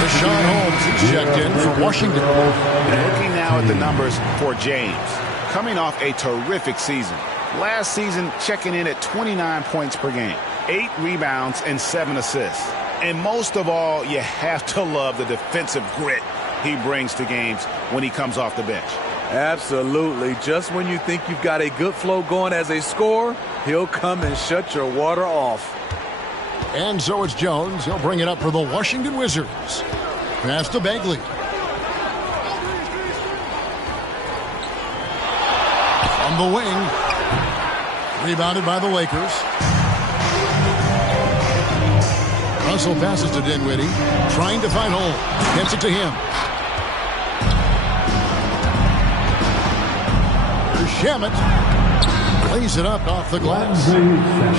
Sean Holmes is checked in for Washington. And looking now at the numbers for James. Coming off a terrific season. Last season, checking in at 29 points per game. 8 rebounds and 7 assists. And most of all, you have to love the defensive grit he brings to games when he comes off the bench. Absolutely. Just when you think you've got a good flow going as a scorer, he'll come and shut your water off. And so it's Jones. He'll bring it up for the Washington Wizards. Pass to Bagley. On the wing. Rebounded by the Lakers. Russell passes to Dinwiddie. Trying to find hole. Gets it to him. Here's Shamet. lays it up off the glass.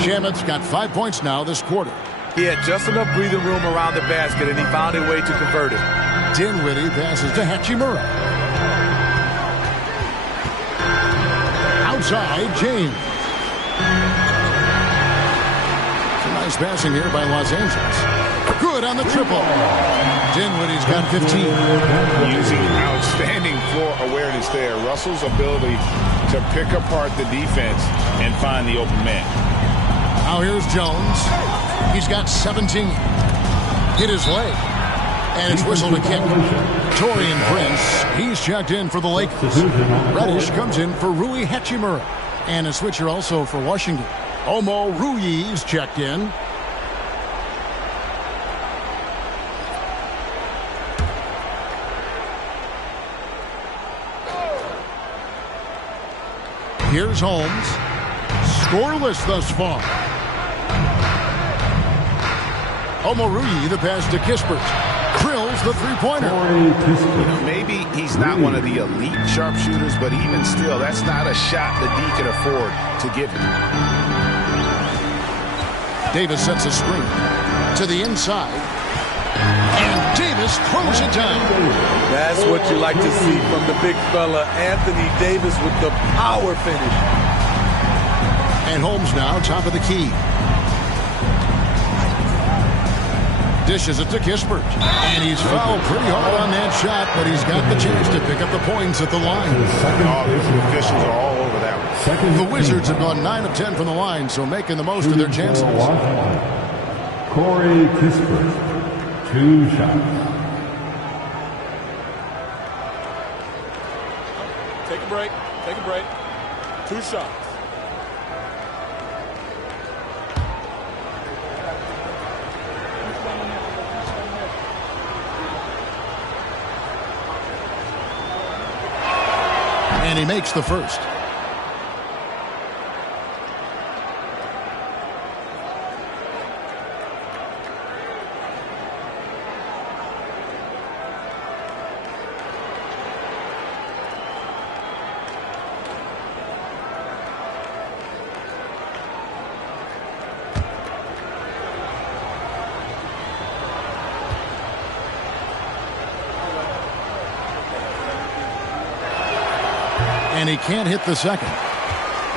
Shamet's got 5 points now this quarter. He had just enough breathing room around the basket, and he found a way to convert it. Dinwiddie passes to Hachimura. Outside, James. Some nice passing here by Los Angeles. Good on the triple. Dinwiddie's got 15. Using outstanding floor awareness there. Russell's ability to pick apart the defense and find the open man. Now here's Jones. He's got 17. Hit his leg. And it's whistled a kick. Taurean Prince, he's checked in for the Lakers. Reddish comes in for Rui Hachimura. And a switcher also for Washington. Omo Rui's checked in. Here's Holmes. Scoreless thus far. Omo Rui, the pass to Kispert. Drills the three-pointer. Maybe he's not one of the elite sharpshooters, but even still, that's not a shot that D can afford to give him. Davis sets a screen to the inside. And Davis throws it down. That's what you like to see from the big fella, Anthony Davis, with the power finish. And Holmes now top of the key. Dishes it to Kispert. And he's fouled pretty hard on that shot, but he's got the chance to pick up the points at the line. Oh, the officials are all over that one. The Wizards have gone 9 of 10 from the line, so making the most of their chances. Corey Kispert. 2 shots. Take a break. Take a break. 2 shots. And he makes the first. And he can't hit the second.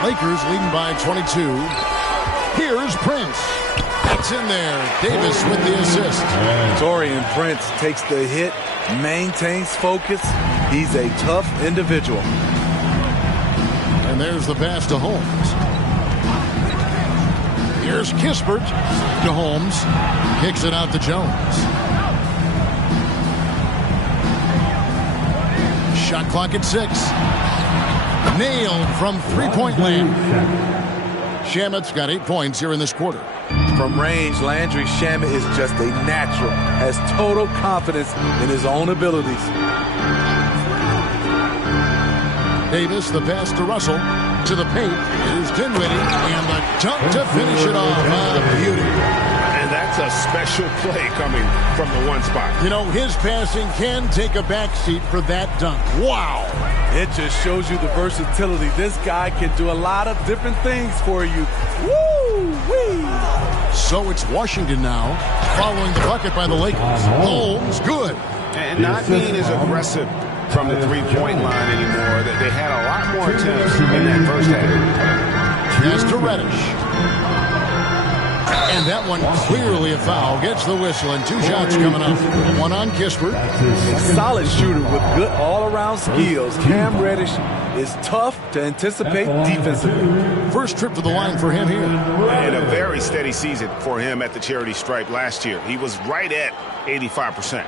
Lakers leading by 22. Here's Prince. That's in there. Davis with the assist. Taurean Prince takes the hit, maintains focus. He's a tough individual. And there's the pass to Holmes. Here's Kispert to Holmes. Kicks it out to Jones. Shot clock at 6. Nailed from three-point land. Shamet's got 8 points here in this quarter. From range, Landry Shamet is just a natural, has total confidence in his own abilities. Davis, the pass to Russell. To the paint. Here's Dinwiddie. And the dunk to finish it off. Beauty. And that's a special play coming from the one spot. You know, his passing can take a backseat for that dunk. Wow. It just shows you the versatility. This guy can do a lot of different things for you. Woo-wee! So it's Washington now, following the bucket by the Lakers. Holmes, good. And not being as aggressive from the three-point line anymore. They had a lot more attempts in that first half. Pass to Reddish. And that one clearly a foul. Gets the whistle, and 2 shots coming up. One on Kispert. Solid shooter with good all-around skills. Cam Reddish is tough to anticipate defensively. First trip to the line for him here. And a very steady season for him at the charity stripe last year. He was right at 85%.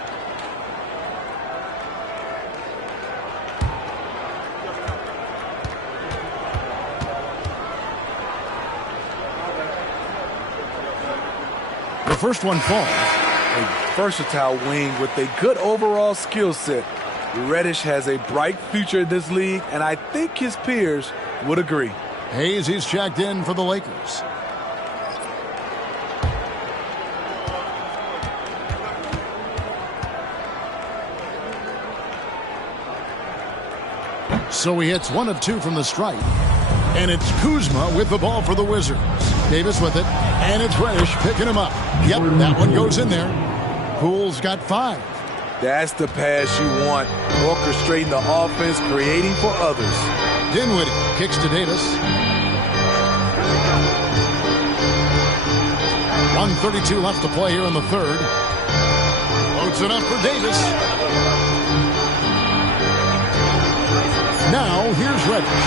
The first one falls. A versatile wing with a good overall skill set. Reddish has a bright future in this league, and I think his peers would agree. Hayes is checked in for the Lakers. So he hits 1 of 2 from the stripe. And it's Kuzma with the ball for the Wizards. Davis with it, and it's Reddish picking him up. Yep, that one goes in there. Poole's got 5. That's the pass you want. Orchestrating the offense, creating for others. Dinwiddie kicks to Davis. 1:32 left to play here in the third. Loads it up for Davis. Now here's Reddish.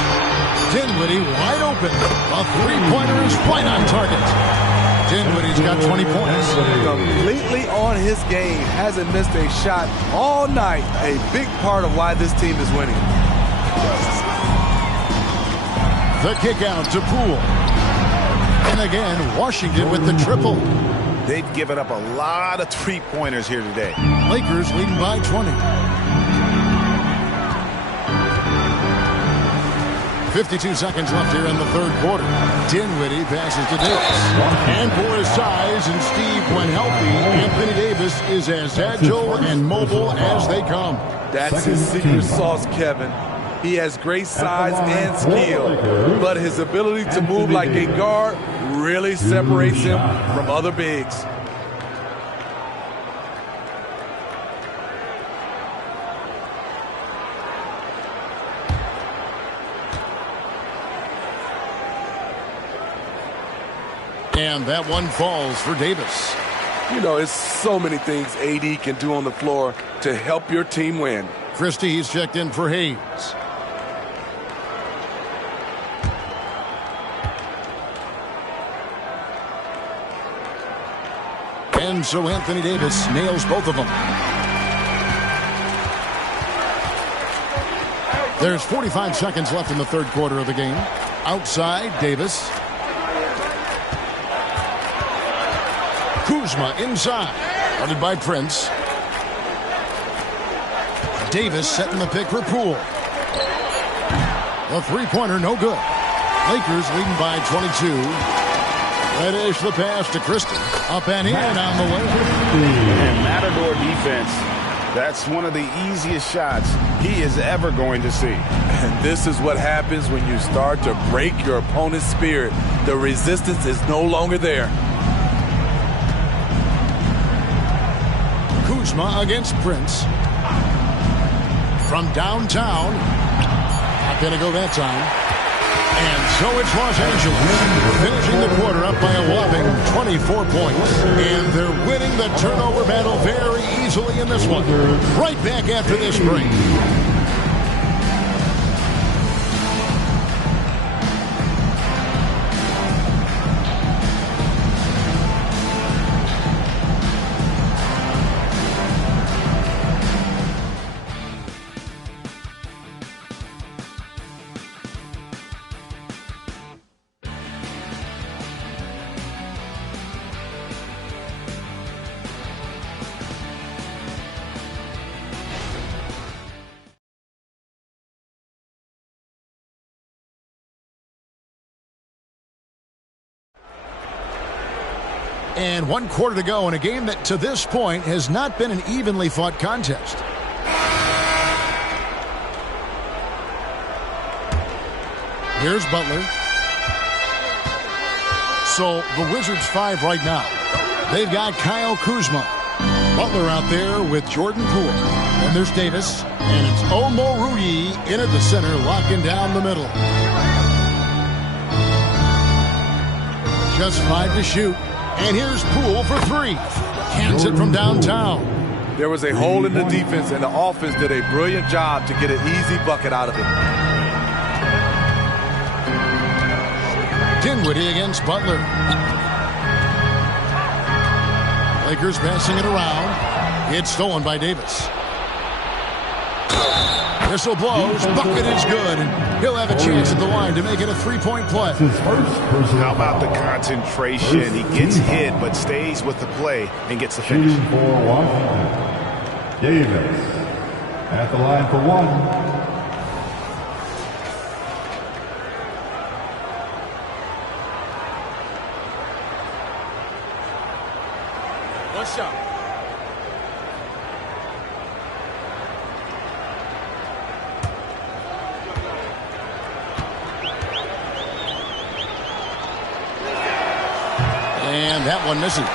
Dinwiddie wide open. A three-pointer is right on target. Dinwiddie's got 20 points. Completely on his game. Hasn't missed a shot all night. A big part of why this team is winning. The kick out to Poole. And again, Washington with the triple. They've given up a lot of three-pointers here today. Lakers leading by 20. 52 seconds left here in the third quarter. Dinwiddie passes to Davis. And for his size and Steve, when healthy, Anthony Davis is as agile and mobile as they come. That's his secret sauce, Kevin. He has great size and skill, but his ability to move like a guard really separates him from other bigs. And that one falls for Davis. You know, it's so many things AD can do on the floor to help your team win. Christie, he's checked in for Hayes. And so Anthony Davis nails both of them. There's 45 seconds left in the third quarter of the game. Outside, Davis. Kuzma inside. Guarded by Prince. Davis setting the pick for Poole. The three-pointer, no good. Lakers leading by 22. Reddish the pass to Christie. Up and in on the way. And Matador defense. That's one of the easiest shots he is ever going to see. And this is what happens when you start to break your opponent's spirit. The resistance is no longer there. Kuzma against Prince. From downtown. Not going to go that time. And so it's Los Angeles, finishing the quarter up by a whopping 24 points. And they're winning the turnover battle very easily in this one. Right back after this break. And 1 quarter to go in a game that to this point has not been an evenly fought contest. Here's Butler. So the Wizards 5 right now. They've got Kyle Kuzma. Butler out there with Jordan Poole. And there's Davis. And it's Omo Rui in at the center, locking down the middle. Just 5 to shoot. And here's Poole for 3. Cans it from downtown. There was a hole in the defense, and the offense did a brilliant job to get an easy bucket out of it. Dinwiddie against Butler. Lakers passing it around. It's stolen by Davis. Whistle blows. Bucket is good. And he'll have a chance at the line to make it a three-point play. How about the concentration? He gets hit but stays with the play and gets the finish. For Washington, Davis at the line for 1. One shot. And that one misses.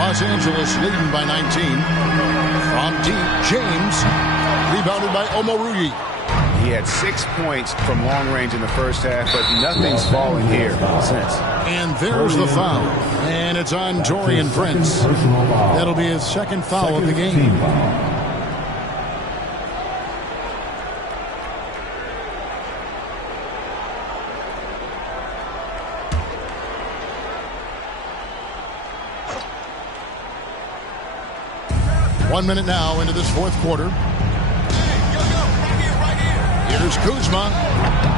Los Angeles leading by 19. From deep, James. Rebounded by Omoruyi. He had 6 points from long range in the first half, but nothing's fallen here since. And there's the foul. And it's on Taurean Prince. That'll be his second foul of the game. One minute now into this fourth quarter. Here's Kuzma.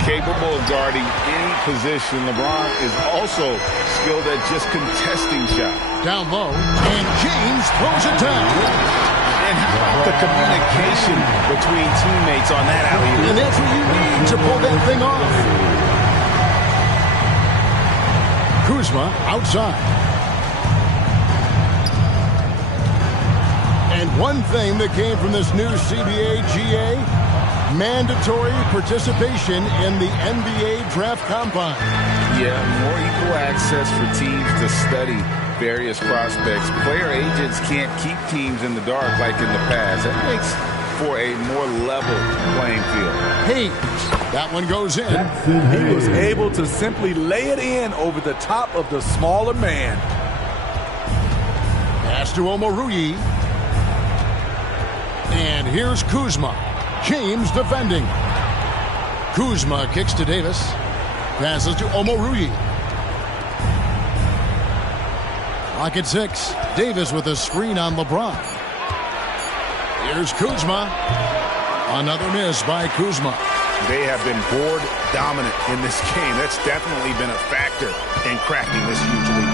Capable of guarding any position. LeBron is also skilled at just contesting shots. Down low, and James throws it down. And how about the communication between teammates on that alley-oop? And that's what you need to pull that thing off. Kuzma outside. And one thing that came from this new CBA GA, mandatory participation in the NBA Draft Combine. Yeah, more equal access for teams to study various prospects. Player agents can't keep teams in the dark like in the past. That makes for a more level playing field. Hey, that one goes in. He was able to simply lay it in over the top of the smaller man. Pass to Omoruyi. And here's Kuzma. James defending. Kuzma kicks to Davis. Passes to Omoruyi. Clock at 6. Davis with a screen on LeBron. Here's Kuzma. Another miss by Kuzma. They have been board dominant in this game. That's definitely been a factor in cracking this huge lead.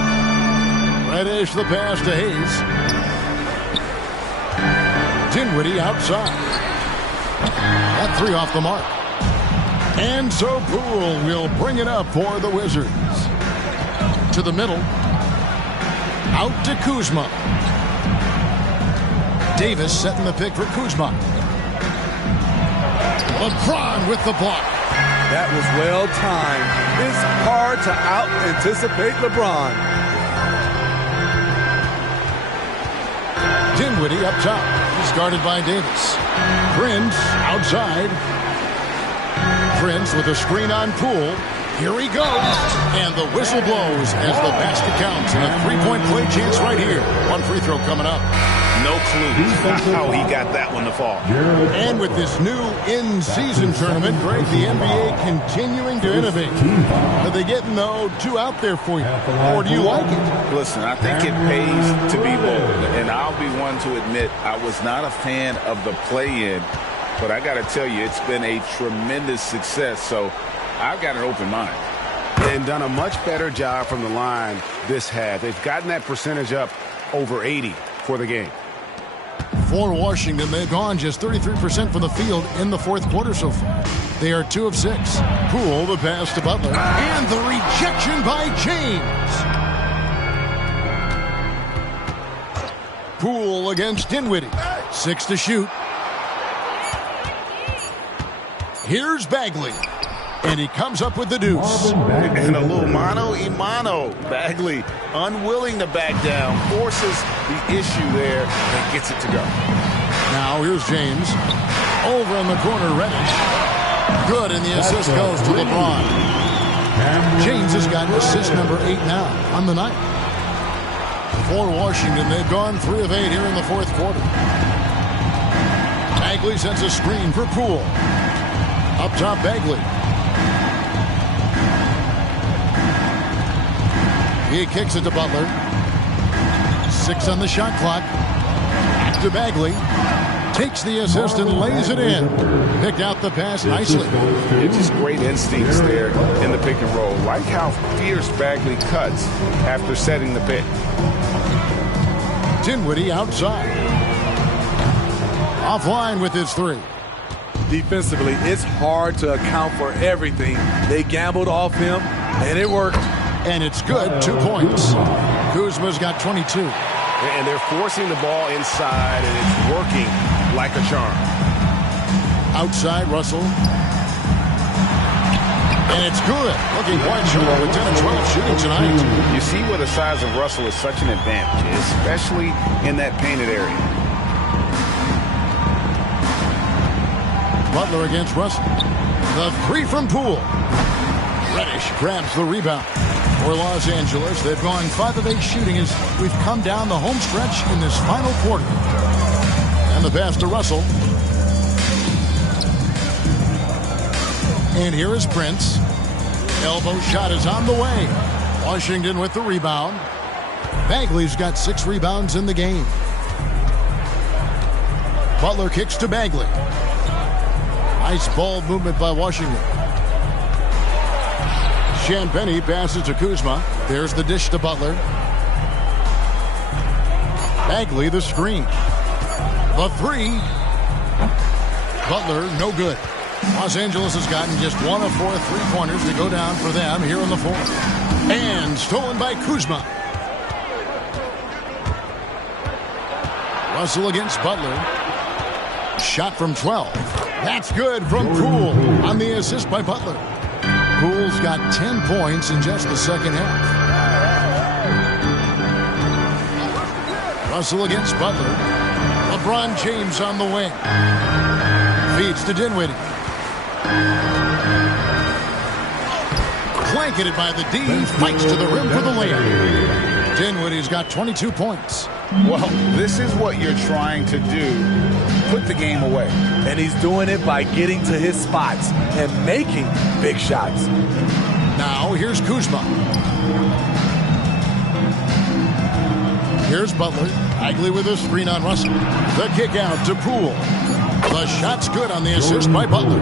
Reddish the pass to Hayes. Dinwiddie outside. That three off the mark. And so Poole will bring it up for the Wizards. To the middle. Out to Kuzma. Davis setting the pick for Kuzma. LeBron with the block. That was well timed. It's hard to out-anticipate LeBron. Dinwiddie up top. He's guarded by Davis. Prince outside. Prince with a screen on Poole. Here he goes. And the whistle blows as the basket counts. And a three-point play chance right here. One free throw coming up. No clue how he got that one to fall. And with this new in-season tournament, Greg, the NBA continuing to innovate. Are they getting, though, two out there for you? Or do you like it? Listen, I think it pays to be bold. And I'll be one to admit I was not a fan of the play-in. But I got to tell you, it's been a tremendous success. So I've got an open mind. And done a much better job from the line this half. They've gotten that percentage up over 80 for the game. For Washington, they've gone just 33% from the field in the fourth quarter so far. They are 2 of 6. Poole, the pass to Butler. And the rejection by James. Poole against Dinwiddie. 6 to shoot. Here's Bagley. And he comes up with the deuce. And a little mano-a-mano. Bagley, unwilling to back down, forces the issue there and gets it to go. Now here's James. Over in the corner, Reddish. Good, and the assist goes to LeBron. James has got assist number 8 now on the night. For Washington, they've gone 3 of 8 here in the fourth quarter. Bagley sends a screen for Poole. Up top, Bagley. He kicks it to Butler. 6 on the shot clock. Back to Bagley. Takes the assist and lays it in. Picked out the pass nicely. It's just great instincts there in the pick and roll. Like how fierce Bagley cuts after setting the pick. Dinwiddie outside. Offline with his 3. Defensively, it's hard to account for everything. They gambled off him, and it worked. And it's good. 2 points. Kuzma's got 22. And they're forcing the ball inside, and it's working like a charm. Outside, Russell. And it's good. Looking quite sharp with 10 and 12 shooting tonight. You see where the size of Russell is such an advantage, especially in that painted area. Butler against Russell. The three from Poole. Reddish grabs the rebound. For Los Angeles, they've gone 5 of 8 shooting as we've come down the home stretch in this final quarter. And the pass to Russell. And here is Prince. Elbow shot is on the way. Washington with the rebound. Bagley's got 6 rebounds in the game. Butler kicks to Bagley. Nice ball movement by Washington. Champagnie passes to Kuzma. There's the dish to Butler. Bagley the screen. The three. Butler no good. Los Angeles has gotten just 1 of 4 3-pointers to go down for them here in the fourth. And stolen by Kuzma. Russell against Butler. Shot from 12. That's good from Poole on the assist by Butler. Poole's got 10 points in just the second half. Russell against Butler. LeBron James on the wing. Feeds to Dinwiddie. Blanketed by the D. Fights to the rim for the layup. Dinwiddie's got 22 points. Well, this is what you're trying to do. Put the game away. And he's doing it by getting to his spots and making big shots. Now, here's Kuzma. Here's Butler. Bagley with a screen on Russell. The kick out to Poole. The shot's good on the assist by Butler.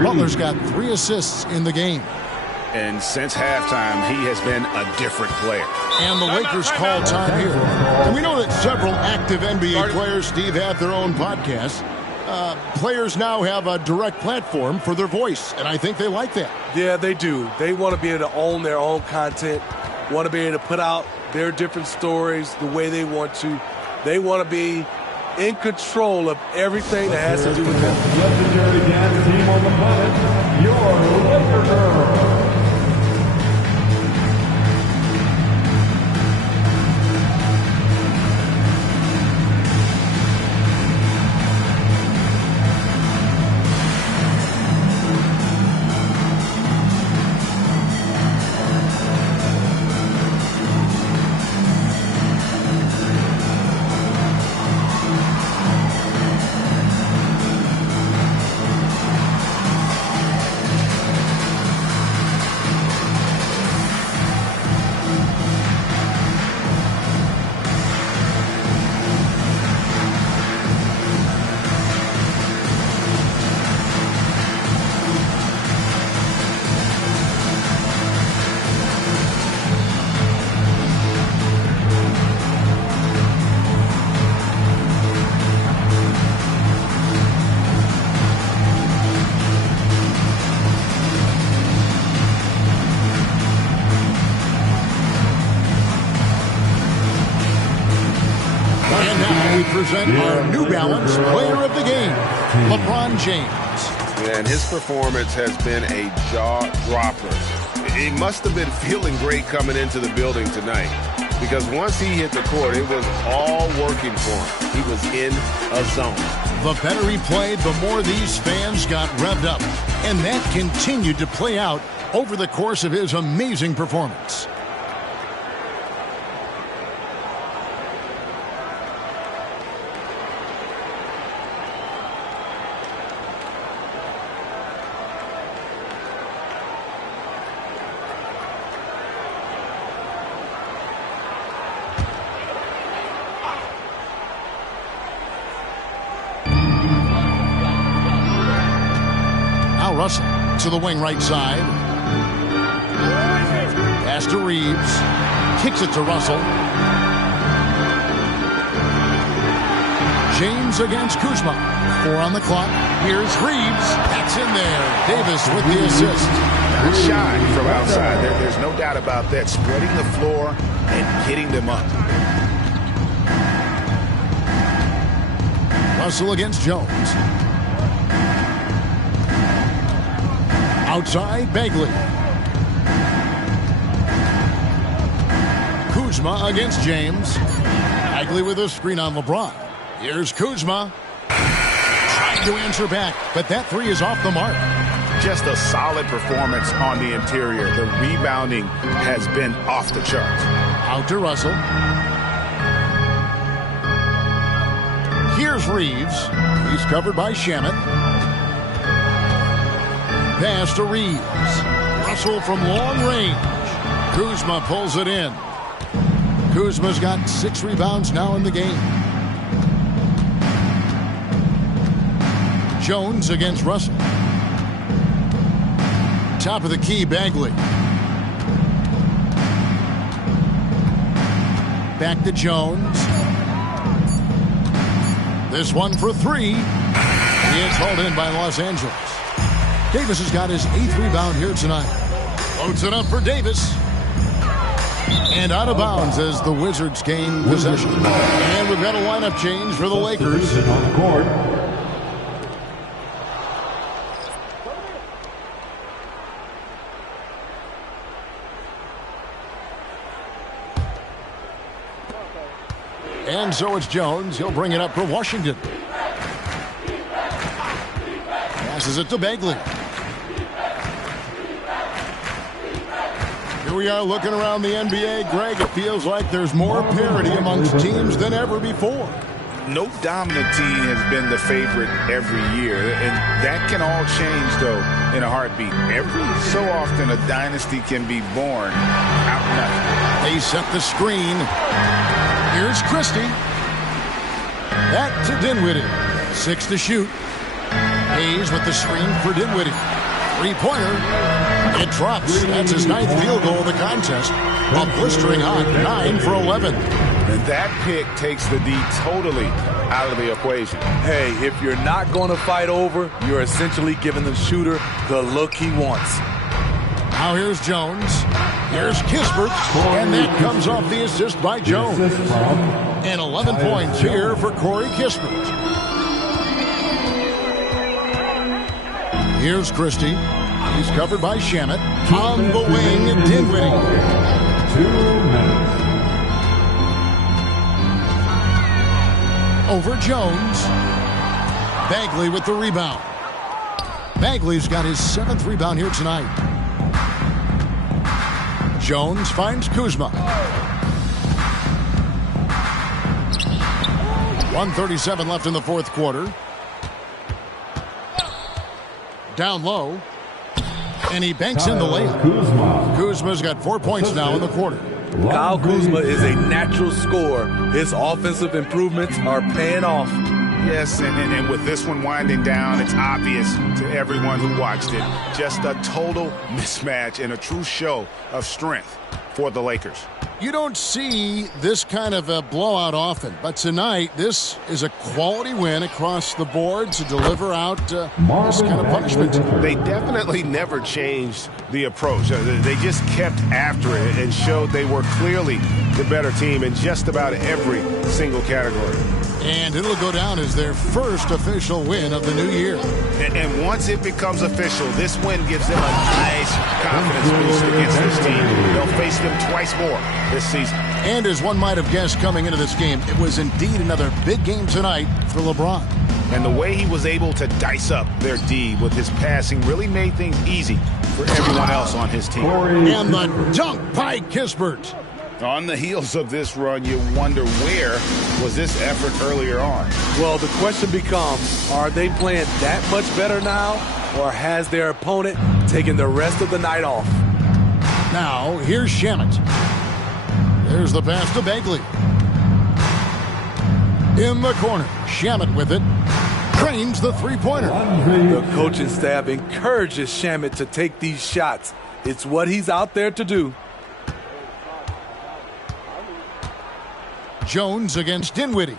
Butler's got 3 assists in the game. And since halftime, he has been a different player. And the Lakers call time here. And we know that several active NBA players, Steve, have their own podcasts. Players now have a direct platform for their voice, and I think they like that. Yeah, they do. They want to be able to own their own content, want to be able to put out their different stories the way they want to. They want to be in control of everything that has to do with them. Legendary dance team on the planet, your Laker Girl. Present our New Balance Player of the Game, LeBron James. And his performance has been a jaw-dropper. He must have been feeling great coming into the building tonight, because once he hit the court, it was all working for him. He was in a zone. The better he played, the more these fans got revved up. And that continued to play out over the course of his amazing performance. Russell to the wing right side. Pass to Reeves. Kicks it to Russell. James against Kuzma. 4 on the clock. Here's Reeves. That's in there. Davis with the assist. Good shot from outside. There's no doubt about that. Spreading the floor and getting them up. Russell against Jones. Outside, Bagley. Kuzma against James. Bagley with a screen on LeBron. Here's Kuzma. Trying to answer back, but that three is off the mark. Just a solid performance on the interior. The rebounding has been off the charts. Out to Russell. Here's Reeves. He's covered by Shamet. Pass to Reeves. Russell from long range. Kuzma pulls it in. Kuzma's got 6 rebounds now in the game. Jones against Russell. Top of the key, Bagley. Back to Jones. This one for 3. It's hauled in by Los Angeles. Davis has got his 8th rebound here tonight. Loads it up for Davis. And out of bounds as the Wizards gain possession. And we've got a lineup change for the Lakers. On the court. And so it's Jones. He'll bring it up for Washington. Passes it to Bagley. Here we are looking around the NBA. Greg, it feels like there's more parity amongst teams than ever before. No dominant team has been the favorite every year, and that can all change, though, in a heartbeat. Every so often, a dynasty can be born out nothing. They set the screen. Here's Christie. Back to Dinwiddie. 6 to shoot. Hayes with the screen for Dinwiddie. 3-pointer. It drops. That's his 9th field goal of the contest. A blistering hot 9 for 11. And that pick takes the D totally out of the equation. Hey, if you're not going to fight over, you're essentially giving the shooter the look he wants. Now here's Jones. Here's Kispert. And that comes off the assist by Jones. And 11 points here for Corey Kispert. Here's Christie. He's covered by Shamet. On the wing, Dinwiddie. 2 minutes. Over Jones. Bagley with the rebound. Bagley's got his 7th rebound here tonight. Jones finds Kuzma. 1:37 left in the 4th quarter. Down low. And he banks in the layup. Kuzma's got 4 points now in the quarter. Kyle Kuzma is a natural scorer. His offensive improvements are paying off. Yes, and with this one winding down, it's obvious to everyone who watched it. Just a total mismatch and a true show of strength for the Lakers. You don't see this kind of a blowout often, but tonight this is a quality win across the board to deliver out this kind of punishment. They definitely never changed the approach. They just kept after it and showed they were clearly the better team in just about every single category. And it'll go down as their first official win of the new year. And once it becomes official, this win gives them a nice confidence boost against this team. They'll face them twice more this season. And as one might have guessed coming into this game, it was indeed another big game tonight for LeBron. And the way he was able to dice up their D with his passing really made things easy for everyone else on his team. And the dunk by Kispert. On the heels of this run, you wonder where was this effort earlier on? Well, the question becomes, are they playing that much better now, or has their opponent taken the rest of the night off? Now, here's Shamet. There's the pass to Bagley. In the corner, Shamet with it. Trains the 3-pointer. The coaching staff encourages Shamet to take these shots. It's what he's out there to do. Jones against Dinwiddie.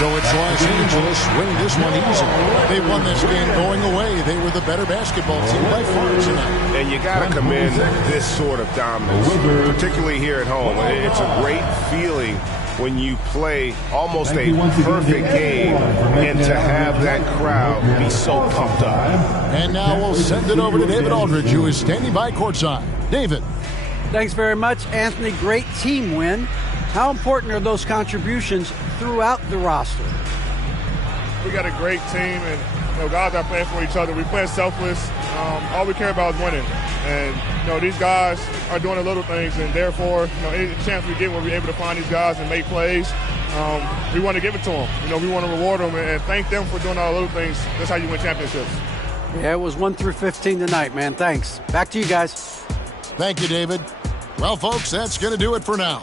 So it's Los Angeles winning this one easily. They won this game going away. They were the better basketball team by far tonight. And you got to commend this sort of dominance, particularly here at home. It's a great feeling when you play almost a perfect game and to have that crowd be so pumped up. And now we'll send it over to David Aldridge, who is standing by courtside. David. Thanks very much, Anthony. Great team win. How important are those contributions throughout the roster? We got a great team, and guys are playing for each other. We play selfless. All we care about is winning. And these guys are doing the little things, and therefore, any chance we get where we're able to find these guys and make plays, we want to give it to them. We want to reward them and thank them for doing all the little things. That's how you win championships. Yeah, it was 1 through 15 tonight, man. Thanks. Back to you guys. Thank you, David. Well, folks, that's going to do it for now.